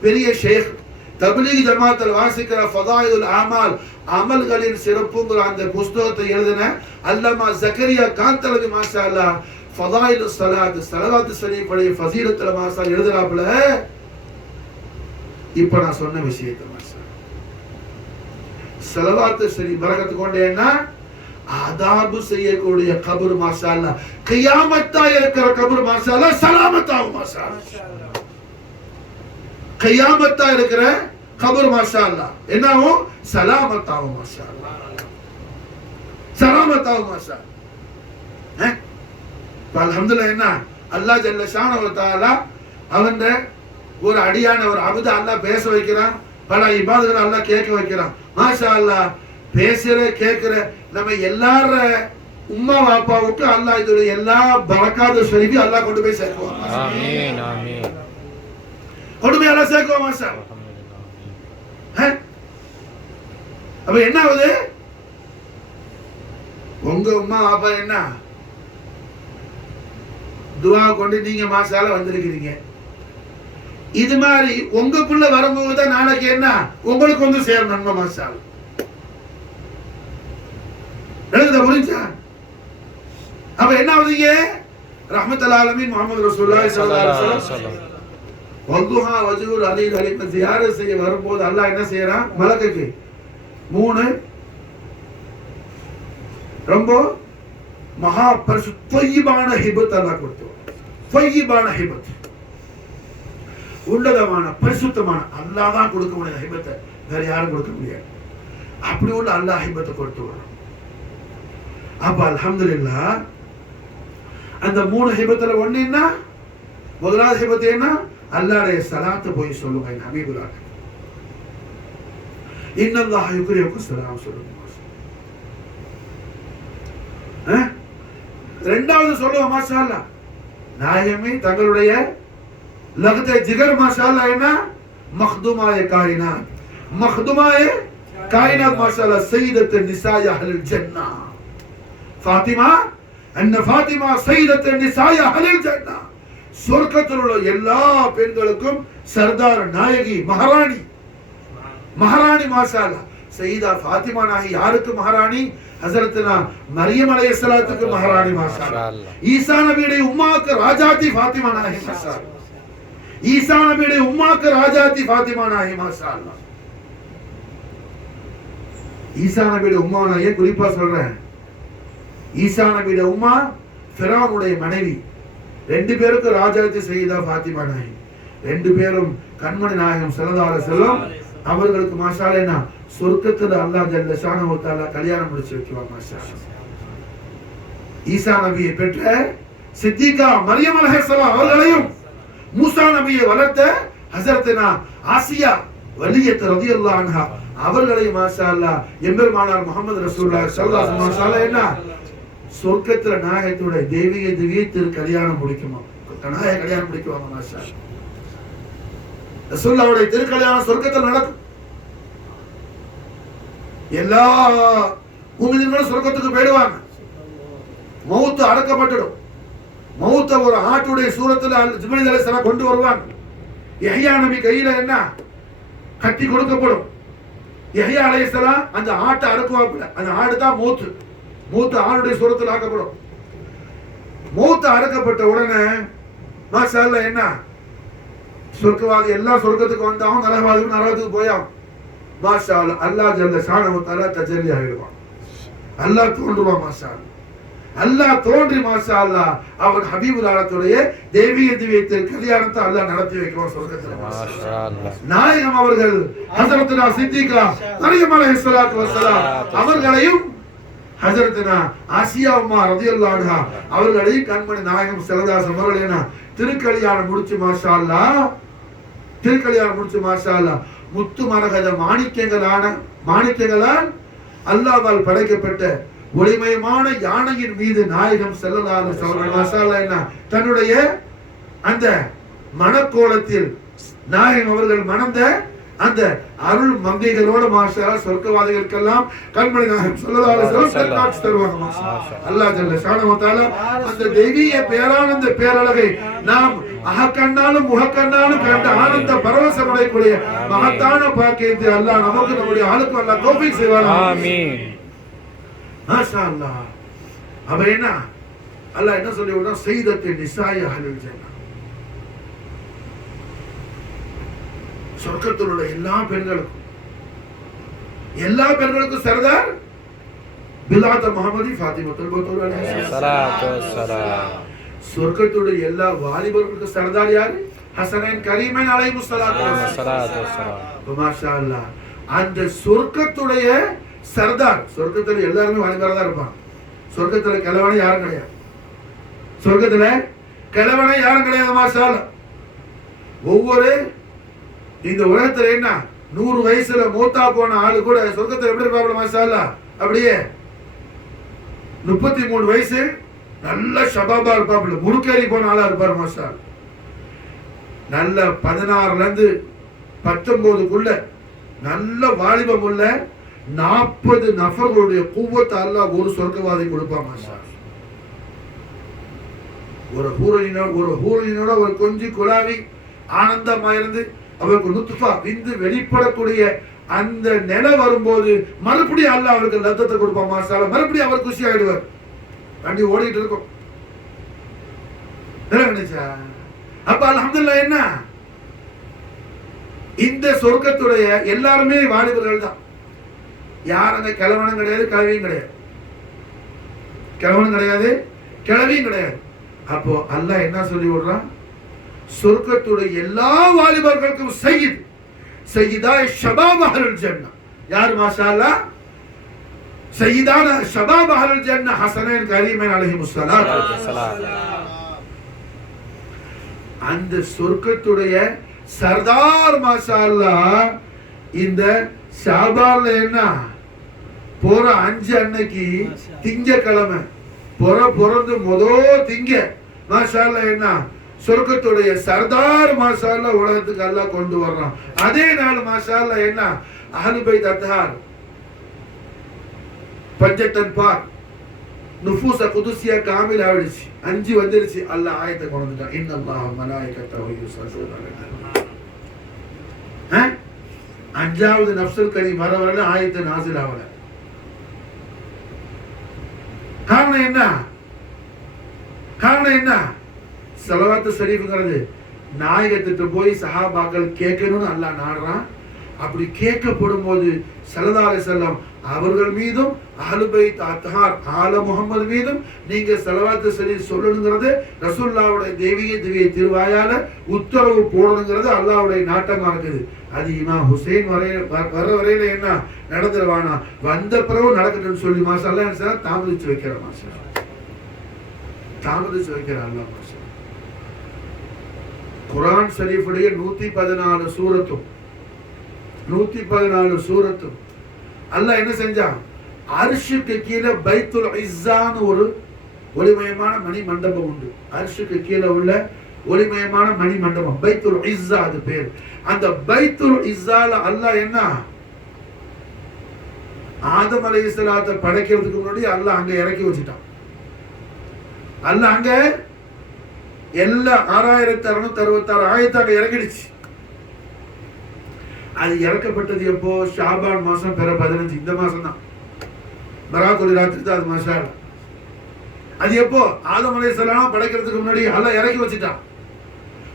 பெரிய ஷேக், தப்லீக் ஜமாத்தில் வாசிக்கிற ஃபதாயிலுல் அமால் அமல்களின் சிறப்புங்கிற அந்த புஸ்தகத்தை எழுதின அல்லாமா ஜக்கரியா காந்தலவி மாஷா அல்லாஹ் ஃபதாயிலு ஸலாத் ஸலவாத் ஷரீஃபுடைய ஃபஸீலத்துல மாஷா எழுதுறாப்ல. இப்ப நான் சொன்ன விஷயத்தை மாஷா ஸலவாத் ஷரீஃப் பரக்கத்து கொண்டேன்னா ஆதாபு செய்யக்கூடிய கபர் மாஷா அல்லாஹ் கியாமத்தா இருக்கிற கபர் மாஷா அல்லாஹ் சலாமத்தாகும். மாஷா அல்லாஹ் கியாமத்தா இருக்கிற கபர் மாஷா அல்லாஹ் என்னவும் சலாமத்தாகும். மாஷா அல்லாஹ் சலாமத்தாகும். மாஷா அல்ஹம்துலில்லாஹ். என்ன அல்லாஹ் ஜல்ல ஷானஹு வ தஆலா அவன் ஒரு அடியான ஒரு அபுத அல்லாஹ் பேச வைக்கிறான், பல இபாதங்களை அல்லாஹ் கேட்க வைக்கிறான். மாஷா அல்லாஹ் பேசுற கேட்கிற நம்ம எல்லார உம்மா வாப்பாவுக்கு அல்லாஹ் இதோட எல்லா பரக்காத்து ஷரீஃபி அல்லாஹ் கொண்டு போய் சேர்க்குவான். ஆமீன் ஆமீன். கொண்டு போய் அல்லாஹ் சேர்க்குவான். மாஷா அல்லாஹ். அப்ப என்ன ஆகுது, உங்க உம்மா வாப்பா என்ன துஆ கொண்டு நீங்க மாஷா அல்லாஹ் வந்திருக்கீங்க. இது மாதிரி உங்க புள்ள வரும்போது தான் நாளைக்கு என்ன உங்களுக்கு வந்து சேரும் நன்மை. மாஷா அல்லாஹ் எழுத புரிஞ்சா? அப்ப என்ன ஆகுதுங்க, ரஹ்மத்துல் ஆலமீன் முஹம்மது ரசூலுல்லாஹி ஸல்லல்லாஹு அலைஹி வஸல்லம் வதுஹா வஜ்ஹுல் அலீல் அலைஹி ஜியாரத் செய்ய வரும்போது அல்லாஹ் என்ன செய்யறான், மலக்குக்கு 3 ரொம்ப மகா பரிசுத்தமான ஹிபத் அல்லாஹ் கொடுத்தார். தய்யிபான ஹிபத், உன்னதமான பரிசுத்தமான அல்லாஹ் தான் கொடுக்க முடியும் ஹிபத்தை, வேற யாரும் கொடுக்க முடியாது. அப்படி உள்ள அல்லாஹ் ஹிபத்தை கொடுத்து வரும். அப்ப அல்ஹம்துலில்லாஹ் அந்த 3 ஹிபத்துல ஒண்ணு என்ன, முதலாவது ஹிபத் என்ன, அல்லாஹ்வுடைய ஸலாத் போய் சொல்லுங்க ஹபீபுல்லாஹ். இன்னல்லாஹ் யுக்ரியுக்கு ஸலாம் சொல்லுங்க. இரண்டாவது சொல்லுங்க மாஷா அல்லாஹ் நாயகமே தங்களுடைய லகதே ஜிகர் மாஷா அல்லாஹ் என்ன மக்துமாய காயினாத், மக்துமாய காயினாத் மாஷா அல்லாஹ் சய்யிதத்து நிசாய அஹ்லுல் ஜன்னah ஃபாத்திமா அன்ன ஃபாத்திமா சய்யிதத்து நிசாய அஹ்லுல் ஜன்னah. சொர்க்கத்தில் உள்ள எல்லா பெண்களுக்கும் சர்தார் நாயகி மகாராணி, மகாராணி மாஷா அல்லாஹ். சய்யிதா ஃபாத்திமா நாயகி யாருக்கு மகாராணி, ஹஸரத்னா மரியம் அலைஹிஸ்ஸலாத்துக்கு மகாராணி மாஷா அல்லாஹ். ஈசா நபியுடைய உம்மாக்கு ராஜாத்தி ஃபாத்திமா நாயகி மாஷா அல்லாஹ். ஈசா நபியுடைய உம்மாக்கு ராஜாத்தி ஃபாத்திமா நாயகி மாஷா அல்லாஹ். ஈசா நபியுடைய உம்மா நான் ஏன் குறிப்பா சொல்றேன், ஈசா நபியுடைய உம்மா ஃபிரௌனுடைய மனைவி, 2 பேருக்கு ராஜாத்தி சய்யிதா ஃபாத்திமா நாயகி, 2 பேரும் கண்மணி நாயகம் ஸல்லல்லாஹு அலைஹி வஸல்லம் அவர்களுக்கு மாஷா அல்லாஹ் என்ன சொர்க்கத்துல அல்லாஹ் ஜல்ல ஷானஹு வ தஆலா கல்யாணம் முடிச்சு வைக்குவாங்க. மாஷா அல்லாஹ். ஈசா நபியை பெற்ற சித்திகா மரியம் அலைஹிஸ்ஸலாம் அவர்களையும் மூசா நபியை வளர்த்த ஹஸரத்னா ஆசியா வலியத் ரலியல்லாஹு அன்ஹா அவர்களையும் மாஷா அல்லாஹ் எம்பெருமானார் முஹம்மது ரசூலுல்லாஹி ஸல்லல்லாஹு அலைஹி வஸல்லம் என்ன சொர்க்கத்துல நாயகத்தோட தேவியை திவ்யத்திற்கு கல்யாணம் முடிக்குமா, நாயக கல்யாணம் முடிக்குவாங்க. மாஷா அல்லாஹ். ரசூலுல்லாஹ்வுடைய திருக்கல்யாணம் சொர்க்கத்தில் நடக்கும். எல்லா முஃமினீன்களும் சொர்க்கத்துக்கு போயிடுவாங்க. மௌத் அடக்கப்பட்டுடும். மௌத்த ஒரு ஆட்டுடைய சூரத்துல ஜிப்ரீல் அலைஹிஸ்ஸலாம் கொண்டு வருவாங்க. யஹ்யா நபி கையில என்ன கட்டி கொடுக்கப்படும். யஹ்யா அலைஹிஸ்ஸலாம் அந்த ஆட்டை அடக்குவாங்க. அந்த ஆடு தான் மௌத். மௌத் ஆடுடைய சூரத்துல ஆக்கப்படும். மௌத் அடக்கப்பட்ட உடனே மாஷா அல்லாஹ் என்ன சொர்க்கவாதி எல்லாம் சொர்க்கத்துக்கு வந்தாலும் நரகவாதிகள் நரகத்துக்கு போயாகும். மாஷா அல்லாஹ். அல்லாஹ் ஜல்ல ஷானஹு வ தஆலா தஜல்லி ஆகிடுவான். அல்லாஹ் தோன்றுவான். மாஷா அல்லாஹ். அல்லாஹ் தோன்றி மாஷா அல்லாஹ் அவன் ஹபீபுல் ஆலத்துடைய தெய்வீக திவ்யத்திற்கு கல்யாணத்தை அல்லாஹ் நடத்தி வைக்கிறான் சொர்க்கத்தில். மாஷா அல்லாஹ். நாயகம் அவர்கள் ஹஸரத்னா சித்திகா மரியம் அலைஹிஸ்ஸலாத்து வஸ்ஸலாம் அவர்களையும் ஹஜரத்னா ஆசியா உம்மா ரலியல்லாஹு அன்ஹா அவர்களை கண்மணி நாயகம் ஸல்லல்லாஹு அலைஹி வஸல்லம் திருக்கல்யாணம் முடிச்சு மாஷா அல்லாஹ், திருக்கல்யாணம் முடிச்சு மாஷா அல்லாஹ் முத்து மரகத மாணிக்கங்களால் அல்லாஹ்வால் படைக்கப்பட்ட ஒளிமயமான யானையின் மீது நாயகம் ஸல்லல்லாஹு அலைஹி வஸல்லம் மாஷா அல்லாஹ் என்ன தன்னுடைய அந்த மணக்கோலத்தில் நாயகம் அவர்கள் மணந்த அந்த அருள் மங்கைகளோட மாஷா சொர்க்கவாதிகளுக்கெல்லாம் கண்மணி நாயகம் ஸல்லல்லாஹு அலைஹி வஸல்லம் காட்சி தருவாங்க மாஷா அல்லாஹ் ஜல்ல ஷானஹு வ தஆலா அந்த தெய்வீக பேரானந்த பேரழகை நாம் அகக்கண்ணாலும் முகக்கண்ணாலும் கண்ட ஆனந்த பரவசம் அடையக்கூடிய மகத்தான பாக்கியத்தை அல்லாஹ் நமக்கு நம்முடைய ஆளுக்கு அல்லாஹ் தௌஃபீக் செய்வானாக. ஆமீன். மாஷா அல்லாஹ். அப்ப என்ன அல்லாஹ் என்ன சொல்லி விடுறான், சையதத்து நிசாஇ அஹ்லுல் ஜன்னah, சொர்க்கத்தில் உள்ள எல்லா பெண்களுக்கும் சர்தார் பிலாத் முஹம்மதி ஃபாத்திமத்துல் பத்தூல் அலைஹிஸ்ஸலாத்து வஸ்ஸலாம். சொர்க்கத்துடைய எல்லா வாலிபர்களுக்கும் சர்தார் யாரு? ஹஸனைன் கரீமைன் அலைஹிஸ்ஸலாத்து வஸ்ஸலாம். மாஷா அல்லாஹ். அந்த சொர்க்கத்துடைய சர்தார், சொர்க்கத்துல எல்லாரும் வாலிபரா தான் இருப்பாங்க. சொர்க்கத்துல கிழவனை யாரும் கிடையாது, சொர்க்கத்துல கிழவனை யாரும் கிடையாது. மாஷா அல்லாஹ். ஒவ்வொரு இந்த உலகத்துல என்ன 100 வயசுல மூத்தா போன ஆளு கூட சொர்க்கத்துல எப்படி இருப்பாங்க மாஷா அல்லாஹ், அப்படியே 33 வயசு நல்ல ஷபாபா இருப்பாப்புல, முறுக்கேறி போன ஆளா இருப்பாரு மாஷா அல்லாஹ். நல்ல 16ல இருந்து 19க்குள்ள நல்ல வாலிபம் உள்ள 40 நபர்களுடைய குவத்தை அல்லாஹ் ஒரு சொர்க்கவாதி கொடுப்பான் மாஷா அல்லாஹ். ஒரு ஹூரனினோட ஒரு கொஞ்சி குலாவி ஆனந்தமா இருந்து அவருக்கு நுத்ஃபா விந்து வெளிப்படக்கூடிய அந்த நிலை வரும்போது மறுபடியும் அல்லாஹ் அவருக்கு லத்தத்தை கொடுப்பான் மாஷா அல்லாஹ். மறுபடியும் அவர் குஷி ஆயிடுவார். வண்டி ஓடிட்டு இருக்கும். அப்ப அல்ஹம்துலில்லாஹ் என்ன இந்த சொர்க்கத்துடைய எல்லாருமே வாலிபர்கள் தான். யாருங்க கிழவனும் கிடையாது, கிழவியும் கிடையாது, கிழவனும் கிடையாது, கிழவியும் கிடையாது. அப்போ அல்லாஹ் என்ன சொல்லி விடுறான், சொர்க்கத்துடைய எல்லா வாலிபர்களுக்கும் சையீதா ஷபாப் அஹ்லுல் ஜன்னah. யார் மாஷா அல்லாஹ்? சையீதான ஷபாப் அஹ்லுல் ஜன்னah ஹஸனைன் கரீமைன் அலைஹிஸ்ஸலாத்து வஸ்ஸலாம். அந்த சொர்க்கத்துடைய சர்தார் மாஷா அல்லாஹ் இந்த ஷாபான்ல என்ன போற 5 அன்னைக்கு திங்கக்கிழமை பிறந்து திங்க மாஷா அல்லாஹ் என்ன சொர்க்கத்துடைய சர்தார் மாஷா அல்லாஹ் உலகத்துக்கு அல்லாஹ் கொண்டு வர்றான். அதே நாள் மாஷா அல்லாஹ் என்ன அஹ்லுல் பைத் அத்ஹார் பஞ்சத்தன் பார் நுஃபூஸ குதுஸியா காமில் ஆயிடுச்சு. 5 வந்துருச்சு. அல்லாஹ் ஆயத்தை கொண்டு வந்துட்டான், இன்னல்லாஹ மலாயிகத்தஹு யுஸல்லூன அலன் நபி. 5வது நஃப்ஸுல் கரீம் வரவரை ஆயத்தை நாஸில் ஆவல. காரணம் என்ன? ஸலவாத்து ஷரீஃப்ங்கிறது நாயகத்திட்ட போய் சஹாபாக்கள் கேட்கணும்னு அல்லாஹ் நாடுறான். அப்படி கேட்கப்படும் போது ஸல்லல்லாஹு அலைஹி வஸல்லம் அவர்கள் மீதும் அஹ்லுல் பைத் அத்ஹார் ஆல முஹம்மது மீதும் நீங்க ஸலவாத்து ஷரீஃப் சொல்லணுங்கிறது ரசூலுல்லாஹ்வுடைய திவ்ய திருவாயால உத்தரவு போடணுங்கிறது அல்லாஹ்வுடைய நாட்டமா இருக்குது. அது இமாம் ஹுசைன் வர வரையில என்ன நடந்துருவானா, வந்த பிறகு நடக்கட்டும்னு சொல்லி மாஷா அல்லாஹ் தாமதிச்சு வைக்கிற மாஷா தாமதிச்சு வைக்கிற அல்லாஹ் மாஷா. குர்ஆன் ஷரீஃபுடைய 114 சூரத்தும் அல்லாஹ் என்ன செஞ்சான், அர்ஷுக்கு கீழே பைத்துல் இஸ்ஸான்னு ஒரு ஒளிமயமான மணி மண்டபம் உண்டு. அர்ஷுக்கு கீழே உள்ள ஒளிமயமான மணி மண்டபம் பைத்துல் இஸ்ஸா, அது பேர். அந்த பைத்துல் இஸ்ஸால அல்லாஹ் என்ன ஆதம் அலைஹிஸ்ஸலாத்தை படைக்கிறதுக்கு முன்னாடி அல்லாஹ் அங்க இறக்கி வச்சுட்டான். அல்லாஹ் அங்க எல்லா 6666 ஆயத்தாக இறங்கிடுச்சு. அது இறக்கப்பட்டது எப்போ? ஷாபான் மாசம் பிற 15, இந்த மாசம் தான், பராத்துல் ராத்திரி தான் அது மாஷா அல்லாஹ். அது எப்போ? ஆதம் அலைஹிஸ்ஸலாம் படைக்கிறதுக்கு முன்னாடி அல்லாஹ் இறக்கி வச்சுட்டான்.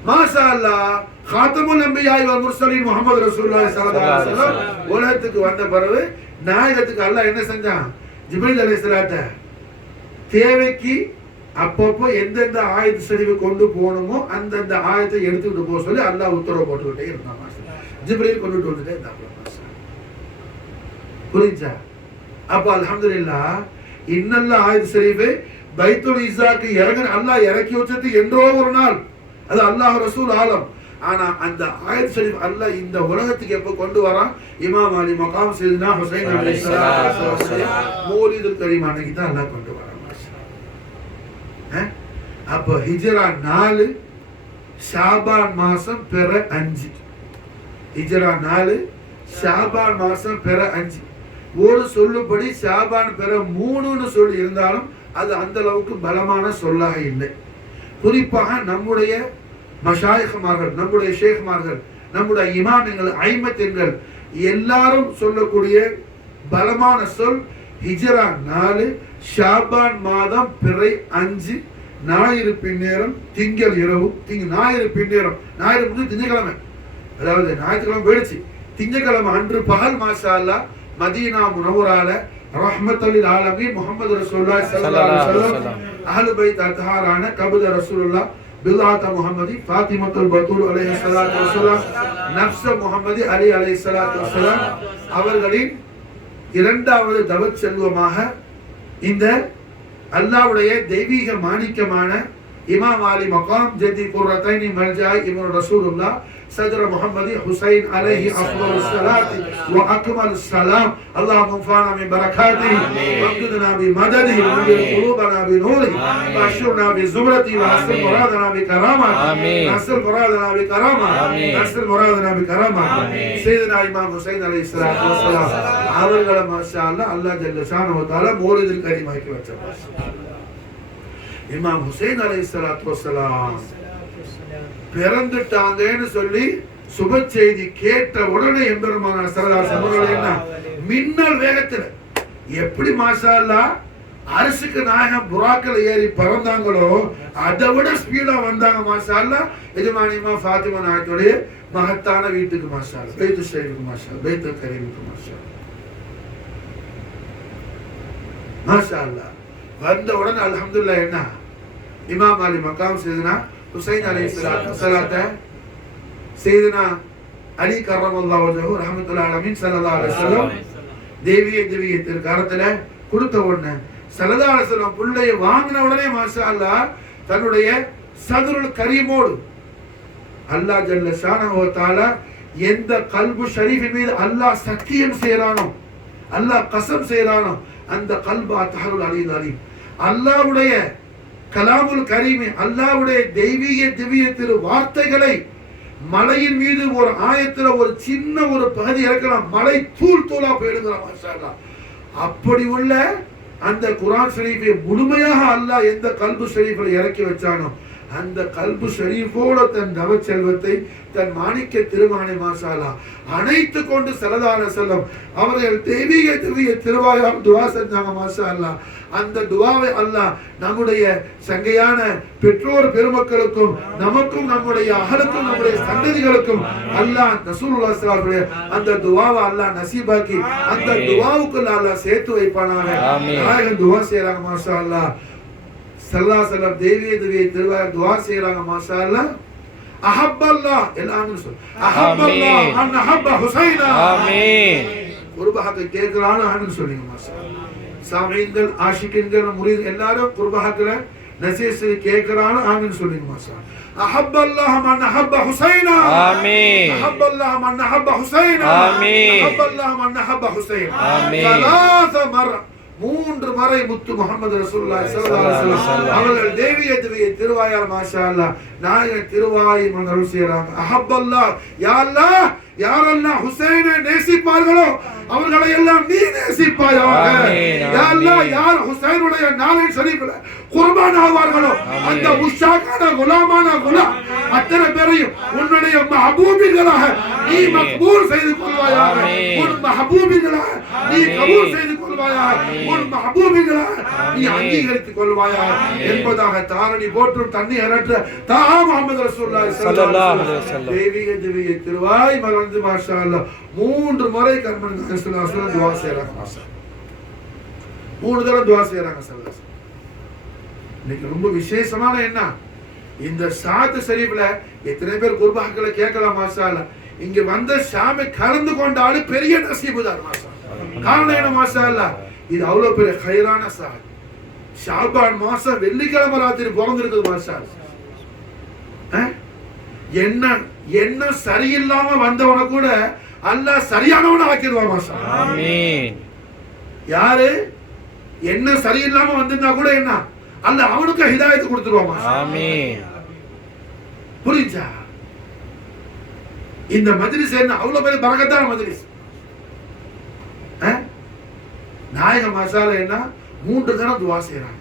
மாஷா அல்லாஹ் காத்தமுல் அன்பியா வல் முர்சலீன் முஹம்மது ரசூலுல்லாஹி ஸல்லல்லாஹு அலைஹி வஸல்லம் உலகத்துக்கு வந்த பிறகு நாயகத்துக்கு அல்லாஹ் என்ன செஞ்சான், ஜிப்ரீல் அலைஹிஸ்ஸலாத்தை தேவைக்கு அப்பப்போ எந்தெந்த ஆயத்து ஷரீஃபை கொண்டு போகணுமோ அந்தந்த ஆயத்தை எடுத்துக்கிட்டு போக சொல்லி அல்லாஹ் உத்தரவு போட்டுக்கிட்டே இருந்தான். ஜிப்ரீல் கொண்டுட்டு வந்துட்டே இருந்தாங்க. புரிஞ்சா? அப்போ அல்ஹம்துலில்லாஹ் இன்னல்ல ஆயத் ஷரீஃபே பைத்துல் இஸாக்கு அல்லாஹ் இறக்கி வச்சது என்றோ ஒரு நாள், அது அல்லாஹ் ரசூல் ஆலம். ஆனா அந்த ஆயத் ஷரீஃப் அல்லாஹ் இந்த உலகத்துக்கு எப்ப கொண்டு வரான்? இமாம் அலி மகாம் சையதுனா ஹுசைன் அலைஹிஸ்ஸலாம் மௌலிதுல் கரீம் அன்னைக்கு தான் அல்லாஹ் கொண்டு வரான். அப்ப ஹிஜ்ரா 4 ஷாபான் மாசம் பிற 5. ஹிஜ்ரா 4 ஷாபான் மாசம் பிற 5. ஒரு சொல்லுபடி ஷாபான் பிற 3ன்னு சொல்லி இருந்தாலும் அது அந்த அளவுக்கு பலமான சொல்லாக இல்லை. குறிப்பாக நம்முடைய மஷாயிஹ்மார்கள், நம்முடைய ஷேக்மார்கள், நம்முடைய இமாம்கள், ஐமத்தின்கள் எல்லாரும் சொல்லக்கூடிய பலமான சொல் ஹிஜ்ரா 4 ஷாபான் மாதம் பிறை 5 ஞாயிறு பின்னேரம் திங்கள் இரவு. ஞாயிறு பின்னேரம், ஞாயிறு வந்து திங்கக்கிழமை, அதாவது ஞாயிற்றுக்கிழமை போயிடுச்சு, திங்கக்கிழமை அன்று பகல் மாஷா அல்லாஹ் மதீனா முனவரால ரஹ்மத்துல் ஆலமீன் முஹம்மது ரசூலுல்லாஹி ஸல்லல்லாஹு அலைஹி வஸல்லம் அஹ்லு பைத் அத்ஹாரான கபத ரசூலுல்லாஹ் பில்ஆத முஹம்மதி ஃபாத்திமத்துல் பத்தூல் அலைஹி ஸலாத்து வஸலாம் நஃப்ஸ முஹம்மதி அலி அலைஹி ஸலாத்து வஸலாம் அவர்களின் இரண்டாவது தவச் செல்வமாக இந்த அல்லாஹ்வுடைய தெய்வீக மாணிக்கமான இமாம் அலி மகாம் ஜதி குர்ரத்தைனி மல்ஜாய் இப்னு ரசூலுல்லாஹ் சத்ர முஹம்மதி ஹுசைன் அலைஹி அஃதலுஸ் ஸலாத்தி வ அக்மலுஸ் ஸலாம் அல்லாஹும்ம انفعنا من بركاته وامددنا بمدده ونور قلوبنا بنوره واشرنا بزمرته واحسن مرادنا بكرامه واحسن مرادنا بكرامه واحسن مرادنا بكرامه سيدنا இமாம் ஹுசைன் அலைஹி ஸலாத்து வஸலாம் அவர்களை மாஷா அல்லாஹ் அல்லாஹ் ஜல்ல ஷானஹு வ தஆலா மௌலிதுல் கரீம் ஆக்கி வச்சார். இமாம் ஹுசைன் அலைஹிஸ்ஸலாத்து வஸ்ஸலாம் பிறந்துட்டாங்கன்னு சொல்லி சுப செய்தி கேட்ட உடனே எம்பெருமானார் ஸல்லல்லாஹு அலைஹி வஸல்லம் என்ன மின்னல் வேகத்துல எப்படி மாஷா அல்லாஹ் அரசுக்கு நாயகம் புறாக்கள் ஏறி பறந்தாங்களோ அதை விட ஸ்பீடா வந்தாங்க மாஷா அல்லாஹ் எஜமானி இமாம் ஃபாத்திமா நாயகத்துடைய மகத்தான வீட்டுக்கு மாஷா அல்லாஹ், பைத்து ஷரீஃபுக்கு மாஷா அல்லாஹ், பைத்துல் கரீமுக்கு மாஷா அல்லாஹ் மாஷா அல்லாஹ். வந்த உடனே அல்ஹம்துலில்லாஹ் என்ன இமாம் அலி மகாம் சையதுனா ஹுசைன் அலைஹிஸ்ஸலாத்து ஸலாத்தை சையதுனா அலி கர்ரமல்லாஹு வஜஹு ரஹ்மத்துல்லாஹி அலைஹி ஸல்லல்லாஹு அலைஹி வஸல்லம் தெய்வீக கரத்துல கொடுத்த உடனே ஸல்லல்லாஹு அலைஹி வஸல்லம் புள்ளைய வாங்கின உடனே மாஷா அல்லாஹ் தன்னுடைய சதுருல் கரீமோடு அல்லாஹ் ஜல்ல ஷானஹு வ தஆலா எந்த கல்பு ஷரீஃபின் மீது அல்லாஹ் சத்தியம் செய்றானோ, அல்லாஹ் கஸம் செய்றானோ அந்த கல்பு அத்ஹருல் அலீல் அலீம் அல்லாஹ்வுடைய கலாமுல் கரீம் அல்லாஹ்வுடைய தெய்வீக திவ்ய திரு வார்த்தைகளை மலையின் மீது ஒரு ஆயத்துல ஒரு சின்ன ஒரு பகுதி இறக்கலாம், மலை தூள் தூளா போயிடுங்கிறான் மாஷா அல்லாஹ். அப்படி உள்ள அந்த குர்ஆன் ஷரீஃபை முழுமையாக அல்லாஹ் எந்த கல்பு ஷரீஃபில் இறக்கி வச்சானோ அந்த கல்பு ஷரீஃபோட தன் தவ செல்வத்தை தன் மாணிக்க திருமகனை மாஷா அல்லாஹ் அணைத்து கொண்டு ஸல்லல்லாஹு அலைஹி வஸல்லம் அவர்கள் தெய்வீக திவ்ய திருவாயால் துஆ செஞ்சாங்க மாஷா அல்லாஹ். அந்த துஆவை அல்லாஹ் நம்முடைய சங்கையான பெற்றோர் பெருமக்களுக்கும் நமக்கும் நம்முடைய அஹலுக்கும் நம்முடைய சந்ததிகளுக்கும் அல்லாஹ் ரசூலுல்லாஹி ஸல்லல்லாஹு அலைஹி வஸல்லம் அந்த துஆவை அல்லாஹ் நசீபாக்கி அந்த துஆவுக்கு அல்லாஹ் சேர்த்து வைப்பானாக. நாயகம் துஆ செய்றாங்க மாஷா அல்லாஹ், ஸல்லல்லாஹு அலைஹி வஸல்லம் தெய்வீக திவ்ய திருவாயால் துஆ செய்றாங்க மாஷா அல்லாஹ். அஹப்பல்லாஹ் எல்லாரும் சொல் அஹப்பல்லாஹ் அன் அஹப்ப ஹுசைனா ஆமீன். குர்பஹக்கு கேக்குறானு ஆமீன் சொல்லுங்க மாஷா அல்லாஹ். சாமீன்கள் ஆஷிகின்கள் முரீத் எல்லாரும் குர்பஹக்குல நசீஸி கேக்குறானு ஆமீன் சொல்லுங்க மாஷா அல்லாஹ். அஹப்பல்லாஹ் மன் அஹப்ப ஹுசைனா ஆமீன். அஹப்பல்லாஹ் மன் அஹப்ப ஹுசைனா ஆமீன். அஹப்பல்லாஹ் மன் அஹப்ப ஹுசைனா ஆமீன். ثلاث مرات 3 முறை முத்து முஹம்மது ரசூலுல்லாஹி ஸல்லல்லாஹு அலைஹி வஸல்லம் அவர்கள் தெய்வீக திவ்ய திருவாயால் மாஷா அல்லாஹ் நாயக திருவாயை மன்னர் செய்றாங்க. அஹப்பல்லாஹ் யா அல்லாஹ் யாரெல்லாம் ஹுசைனை நேசிப்பார்களோ அவர்களை எல்லாம் நீ நேசிப்பாயாக. யா அல்லாஹ் யார் ஹுசைனுடைய நாளின் ஷரீஃபில் குர்பான் ஆவார்களோ அந்த முஷாக்கான குலாமான குலாம் அத்தனை பேரையும் உன்னுடைய மஹபூபிகளாக நீ மக்பூல் செய்து கொள்வாயாக. உன் மஹபூபிகளாக நீ கபூல் செய்து கொள்வாயாக. உன் மஹபூபிகளாக நீ அங்கீகரித்துக் கொள்வாயாக என்பதாக தாரணி போட்டு தண்ணி அரற்ற தாஹா முஹம்மது ரசூலுல்லாஹி ஸல்லல்லாஹு அலைஹி வஸல்லம் தெய்வீக திவ்ய திருவாய் மலர்ந்து மாஷா அல்லாஹ் 3 முறை கர்மன் ஸல்லல்லாஹு அலைஹி வஸல்லம் துஆ செய்றாங்க மாஷா 3 தடவை துஆ செய்றாங்க ஸல்லல்லாஹு அலைஹி வஸல்லம். இன்னைக்கு ரொம்ப விசேஷமான என்ன இந்த ஷாத் ஷரீஃப்ல எத்தனை பேர் குர்பாக்களை கேட்கலாம் மாஷா அல்லாஹ். இங்க வந்த ஷாமை கலந்து கொண்டாலும் பெரிய நசீபுதார் மாஷா. காரணம் என்ன மாஷா அல்லாஹ் இது அவ்வளவு பெரிய ஹைரான சாஹிப். ஷாபான் மாசம் வெள்ளிக்கிழமை ராத்திரி பிறந்திருக்குது மாஷா. என்ன என்ன சரியில்லாம வந்தவன கூட அல்லாஹ் சரியானவன ஆக்கிடுவான் மாஷா. ஆமீன். யாரு என்ன சரியில்லாம வந்திருந்தா கூட என்ன அல்லாஹ் அவனுக்கு ஹிதாயத் கொடுத்துருவான் மாஷா. ஆமீன். புரிஞ்சா? இந்த மஜ்லிஸ் என்ன அவ்வளவு பெரிய பரக்கத்தான மஜ்லிஸ். நாயக மசாலா என்ன 3 தடவை துஆ செய்றாங்க.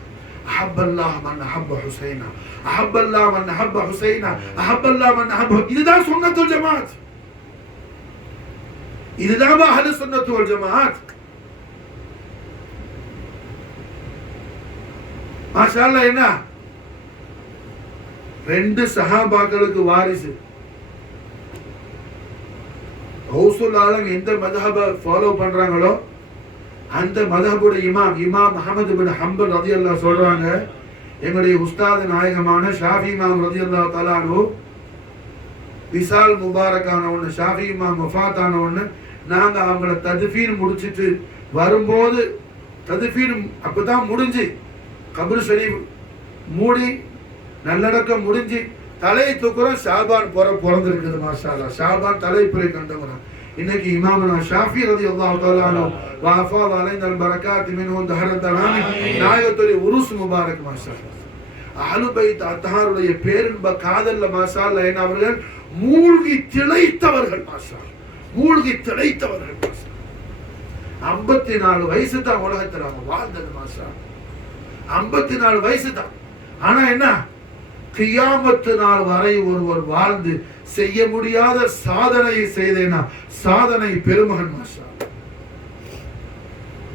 அஹப்பல்லாஹ் மன் அஹப்ப ஹுசைனா, அஹப்பல்லாஹ் மன் அஹப்ப ஹுசைனா, அஹப்பல்லாஹ் மன் அஹப்ப. இதுதான் சுன்னத்துல் ஜமாத். இதுதான் அஹ்லு சுன்னத்து வல் ஜமாத். மாஷாஅல்லாஹ். என்ன 2 சஹாபாக்களுக்கு வாரிசு. கௌசுல் ஆலம் எந்த மذஹபை ஃபாலோ பண்றாங்களோ அந்த மذஹபுடைய இமாம் அஹ்மத் இப்னு ஹம்பல் ரலியல்லாஹு சொல்றாங்க, எங்களுடைய உஸ்தாத் நாயகமான ஷாஃபி இமாம் ரலியல்லாஹு தஆலா அன்ஹு விசால் முபாரக்கான ஒன்று ஷாஃபி இமாம் வஃபாத்தான ஒன்று நாங்க அவங்கள தத்ஃபீன் முடிச்சிட்டு வரும்போது தத்ஃபீன் அப்பதான் முடிஞ்சு கபர் ஷரீஃப் மூடி நல்லடக்கம் முடிஞ்சு தலையை தூக்குறோம். ஷாபான் பிறந்திருக்குது மாஷா அல்லாஹ். ஷாபான் தலைப்புரை கண்டவரா. இன்னைக்கு இமாமனா ஷாஃபி ரலியல்லாஹு தஆலா அன்ஹு வஃபாத் அலைஹி பரக்காத் மின்ஹு தஹரத் ஆமீன். நாயகத்துடைய உருஸ் முபாரக் மாஷா அல்லாஹ். அஹ்லு பைத் அத்ஹாருடைய பேரின்ப காதல்ல மாஷா அல்லாஹ் என்ன அவர்கள் மூழ்கி திளைத்தவர்கள் மாஷா அல்லாஹ். மூழ்கி திளைத்தவர்கள் மாஷா அல்லாஹ். 54 வயசு தான் உலகத்துல அவங்க வாழ்ந்தது மாஷா அல்லாஹ். 54 வயசு தான். ஆனா என்ன கியாமத்து நாள் வரை ஒருவர் வாழ்ந்து செய்ய முடியாத சாதனையை செய்தேனா சாதனை பெருமகன் மாஷா.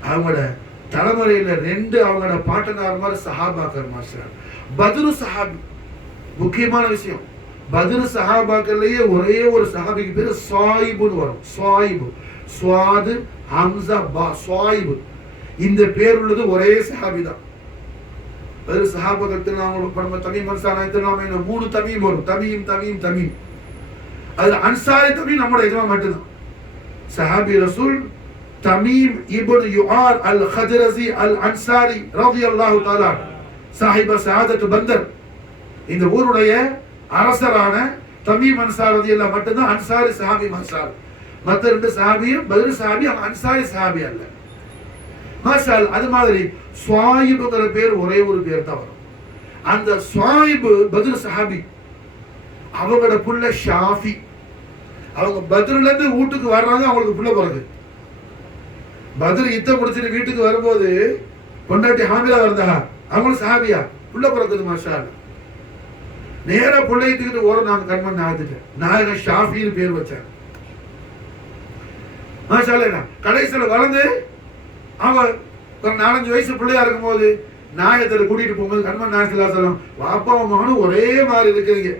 அவங்களோட தலைமுறையில 2 அவங்களோட பாட்டனார் மாதிரி சஹாபாக்கள் மாஷா. பத்ரு சஹாபி முக்கியமான விஷயம். பத்ரு சஹாபாக்கள்லயே ஒரே ஒரு சஹாபிக்கு பேரு ஸாயிபுன்னு வரும். ஸாயிபு ஸ்வாது ஹம்ஸா பா ஸாயிபு. இந்த பேர் உள்ளது ஒரே சஹாபி தான். பத்ரு சஹாபாக்கள் திருநாம தமீம் அன்சாரி திருநாம 3 தமீம் வரும். தமீம் அது அன்சாரி தமீம் நம்மளோட எஜமா மட்டும்தான். சஹாபி ரசூல் தமீம் இப்னு யுஆர் அல் ஹஜ்ரஸி அல் அன்சாரி ரலியல்லாஹு தஆலா சாஹிப சஆதத் பந்தர். இந்த ஊருடைய அரசரான தமீம் அன்சாரி ரலியல்லாஹு மட்டும்தான் அன்சாரி சஹாபி மன்சார். மற்ற 2 சஹாபியும் பத்ரு சஹாபி, அன்சாரி சஹாபி அல்ல மாஷா அல்லாஹ். அது மாதிரி ஸாயிபுங்கிற பேர் ஒரே ஒரு பேர் தான் வரும். அந்த ஸாயிபு பத்ரு சஹாபி. அவங்களோட புள்ள ஷாஃபி. அவங்க பத்ருல இருந்து வீட்டுக்கு வர்றாங்க, அவங்களுக்கு புள்ள பிறகு. பத்ரு யுத்தம் முடிச்சுட்டு வீட்டுக்கு வரும்போது பொண்டாட்டி ஹாமிலா இருந்தா அவங்களும் சஹாபியா புள்ள பிறக்குது மாஷா அல்லாஹ். நேரா புள்ளையத்துக்கிட்டு ஓர நாங்க கண்மண் நாயத்துட்டேன். நாயகன் ஷாஃபின்னு பேர் வச்சாங்க மாஷா அல்லாஹ். கடைசியில் வளர்ந்து அவங்க ஒரு 4-5 வயசு பிள்ளையா இருக்கும் போது நாயகத்தை கூட்டிட்டு போகும்போது கண்மண் நாயகம் வாப்பாவும் மகனும் ஒரே மாதிரி இருக்கிறீங்க.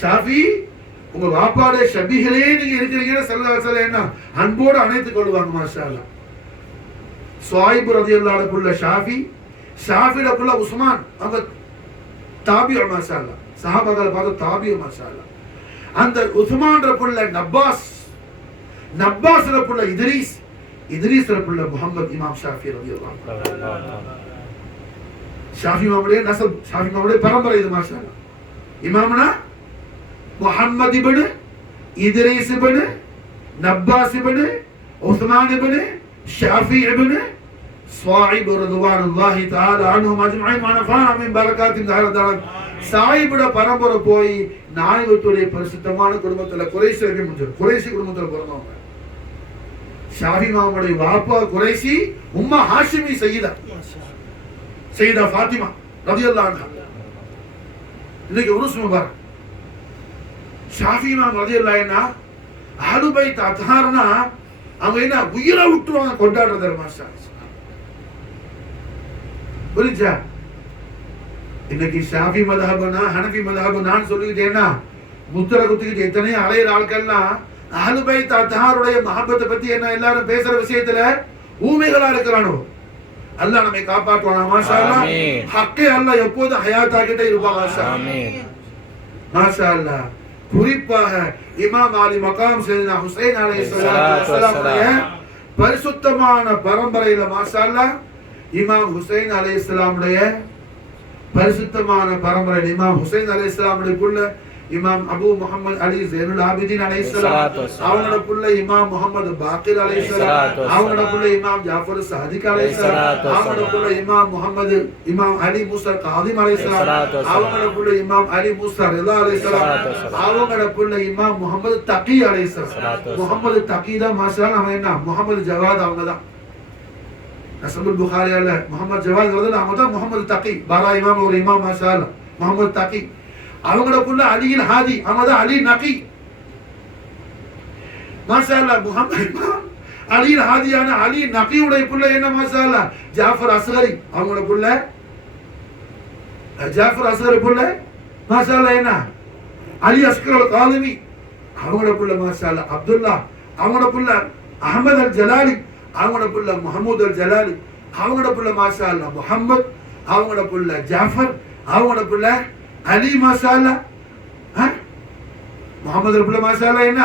ஷாஃபி உங்க வாப்பாடைய ஷபிகளே நீங்க இருக்கிறீங்கன்னு சொல்ல என்ன அன்போடு அணைத்துக் கொள்வாங்க மாஷா அல்லாஹ். ஸாயிப் ரலியல்லாஹு அன்ஹு புள்ள ஷாஃபி, ஷாஃபியோட புள்ள உஸ்மான். அவங்க தாபிஉ மாஷா அல்லாஹ். சஹாபாக்களை பார்த்து தாபிஉ மாஷா அல்லாஹ். அந்த உஸ்மான்ற புள்ள நப்பாஸ், நப்பாஸ்ற புள்ள இத்ரீஸ், இத்ரீஸ்ற புள்ள முஹம்மத் இமாம் ஷாஃபி ரலியல்லாஹு அன்ஹு. ஷாஃபி இமாமுடைய நஸப், ஷாஃபி இமாமுடைய பரம்பரை இது மாஷா அல்லாஹ். இமாம்னா முஹம்மத் இப்னு இத்ரீஸ் இப்னு நப்பாஸ் இப்னு உஸ்மான் இப்னு ஷாஃபி இப்னு ஸாயிப் ரலியல்லாஹு தஆலா அன்ஹும் அஜ்மஈன் மனஃபானா மின் பரக்காத்தின் தஹரத். ஸாயிபுட பரம்பரை போய் நாயகத்துடைய பரிசுத்தமான குடும்பத்துல குறைஷி முடிஞ்சிடும். குறைஷி குடும்பத்துல பிறந்தவங்க. ஷாஃபி இமாமுடைய வாப்பா குறைஷி, உம்மா ஹாஷிமி சையதா ஃபாத்திமா ரலியல்லாஹு அன்ஹா. இன்னைக்கு உருஸ் முபாரக். ஷாஃபி இமாம் ரலியல்லாஹு அன்ஹு அஹ்லு பைத் அத்ஹார்னா அவங்க என்ன உயிரை விட்டுருவாங்க கொண்டாடுறது மாஷா. புரிஞ்சா? இன்னைக்கு ஷாஃபி மதஹபனா ஹனஃபி மதஹபனான்னு சொல்லிக்கிட்டேன்னா முத்திர குத்திக்கிட்டு எத்தனையோ அலையிற ஆட்கள்லாம் அஹ்லு பைத் அத்ஹாருடைய மஹப்பத்தை பத்தி என்ன எல்லாரும் பேசுற விஷயத்துல ஊமைகளா இருக்கிறானோ அல்லாஹ் நம்மை காப்பாற்றுவானா மாஷா அல்லாஹ். ஹக்கே அல்லாஹ் எப்போது ஹயாத்தாக்கிட்டே இருப்பான் மாஷா ஆமீன் மாஷா அல்லாஹ். குறிப்பாக இமாம் அலி மகாம் சையதுனா ஹுசைன் அலைஹிஸ்ஸலாத்து வஸ்ஸலாம் பரிசுத்தமான பரம்பரையில மாஷா அல்லாஹ் இமாம் ஹுசைன் அலைஹிஸ்ஸலாமுடைய பரிசுத்தமான பரம்பரை. இமாம் ஹுசைன் அலைஹிஸ்ஸலாமுடைய புள்ள இமாம் அபு முஹம்மது அலி ஸைனுல் ஆபிதீன் அலைஹிஸ்ஸலாம், அவங்களோட புள்ள இமாம் முஹம்மது பாக்கிர் அலைஹிஸ்ஸலாம், அவங்களோட புள்ள இமாம் ஜாஃபர் சாதிக் அலைஹிஸ்ஸலாம், அவங்களோட புள்ள இமாம் முஹம்மது இமாம் அலி மூசா காதிம் அலைஹிஸ்ஸலாம், அவங்களோட புள்ள இமாம் அலி மூசா ரிதா அலைஹிஸ்ஸலாம், அவங்களோட புள்ள இமாம் முஹம்மது தகி அலைஹிஸ்ஸலாம். முஹம்மது தகி தான் மாஷாஅல்லாஹ், அவன் என்ன முஹம்மது ஜவாத் அவங்க தான். நஸ்புல் புகாரியால முஹம்மது ஜவாத் வருது, அவங்க தான் முஹம்மது தகி. பாரா இமாம் ஒரு இமாம் மாஷாஅல்லாஹ் முஹம்மது தகி. அவங்களோட புள்ள அலியில் ஹாதி, அவங்க தான் அலி நகி. மாஷாஅல்லாஹ் முஹம்மது அலியில் ஹாதியான அலி நகியுடைய புள்ள என்ன மாஷாஅல்லாஹ் ஜாஃபர் அஸ்கரி. அவங்களோட புள்ள ஜாஃபர் அஸ்கரி புள்ள மாஷாஅல்லாஹ் என்ன அலி அஸ்கர் அல் காலிமி. அவங்களோட புள்ள மாஷாஅல்லாஹ் அப்துல்லா. அவங்களோட புள்ள அஹமது அல் ஜலாலி. அவங்களோட புள்ள முஹம்மது அல் ஜலாலி. அவங்களோட புள்ள மாஷாஅல்லாஹ் முஹம்மது. அவங்களோட புள்ள ஜாஃபர். அவங்களோட புள்ள அலி மாஷாஅல்லாஹ். முஹம்மது புள்ள மாஷாஅல்லாஹ் என்ன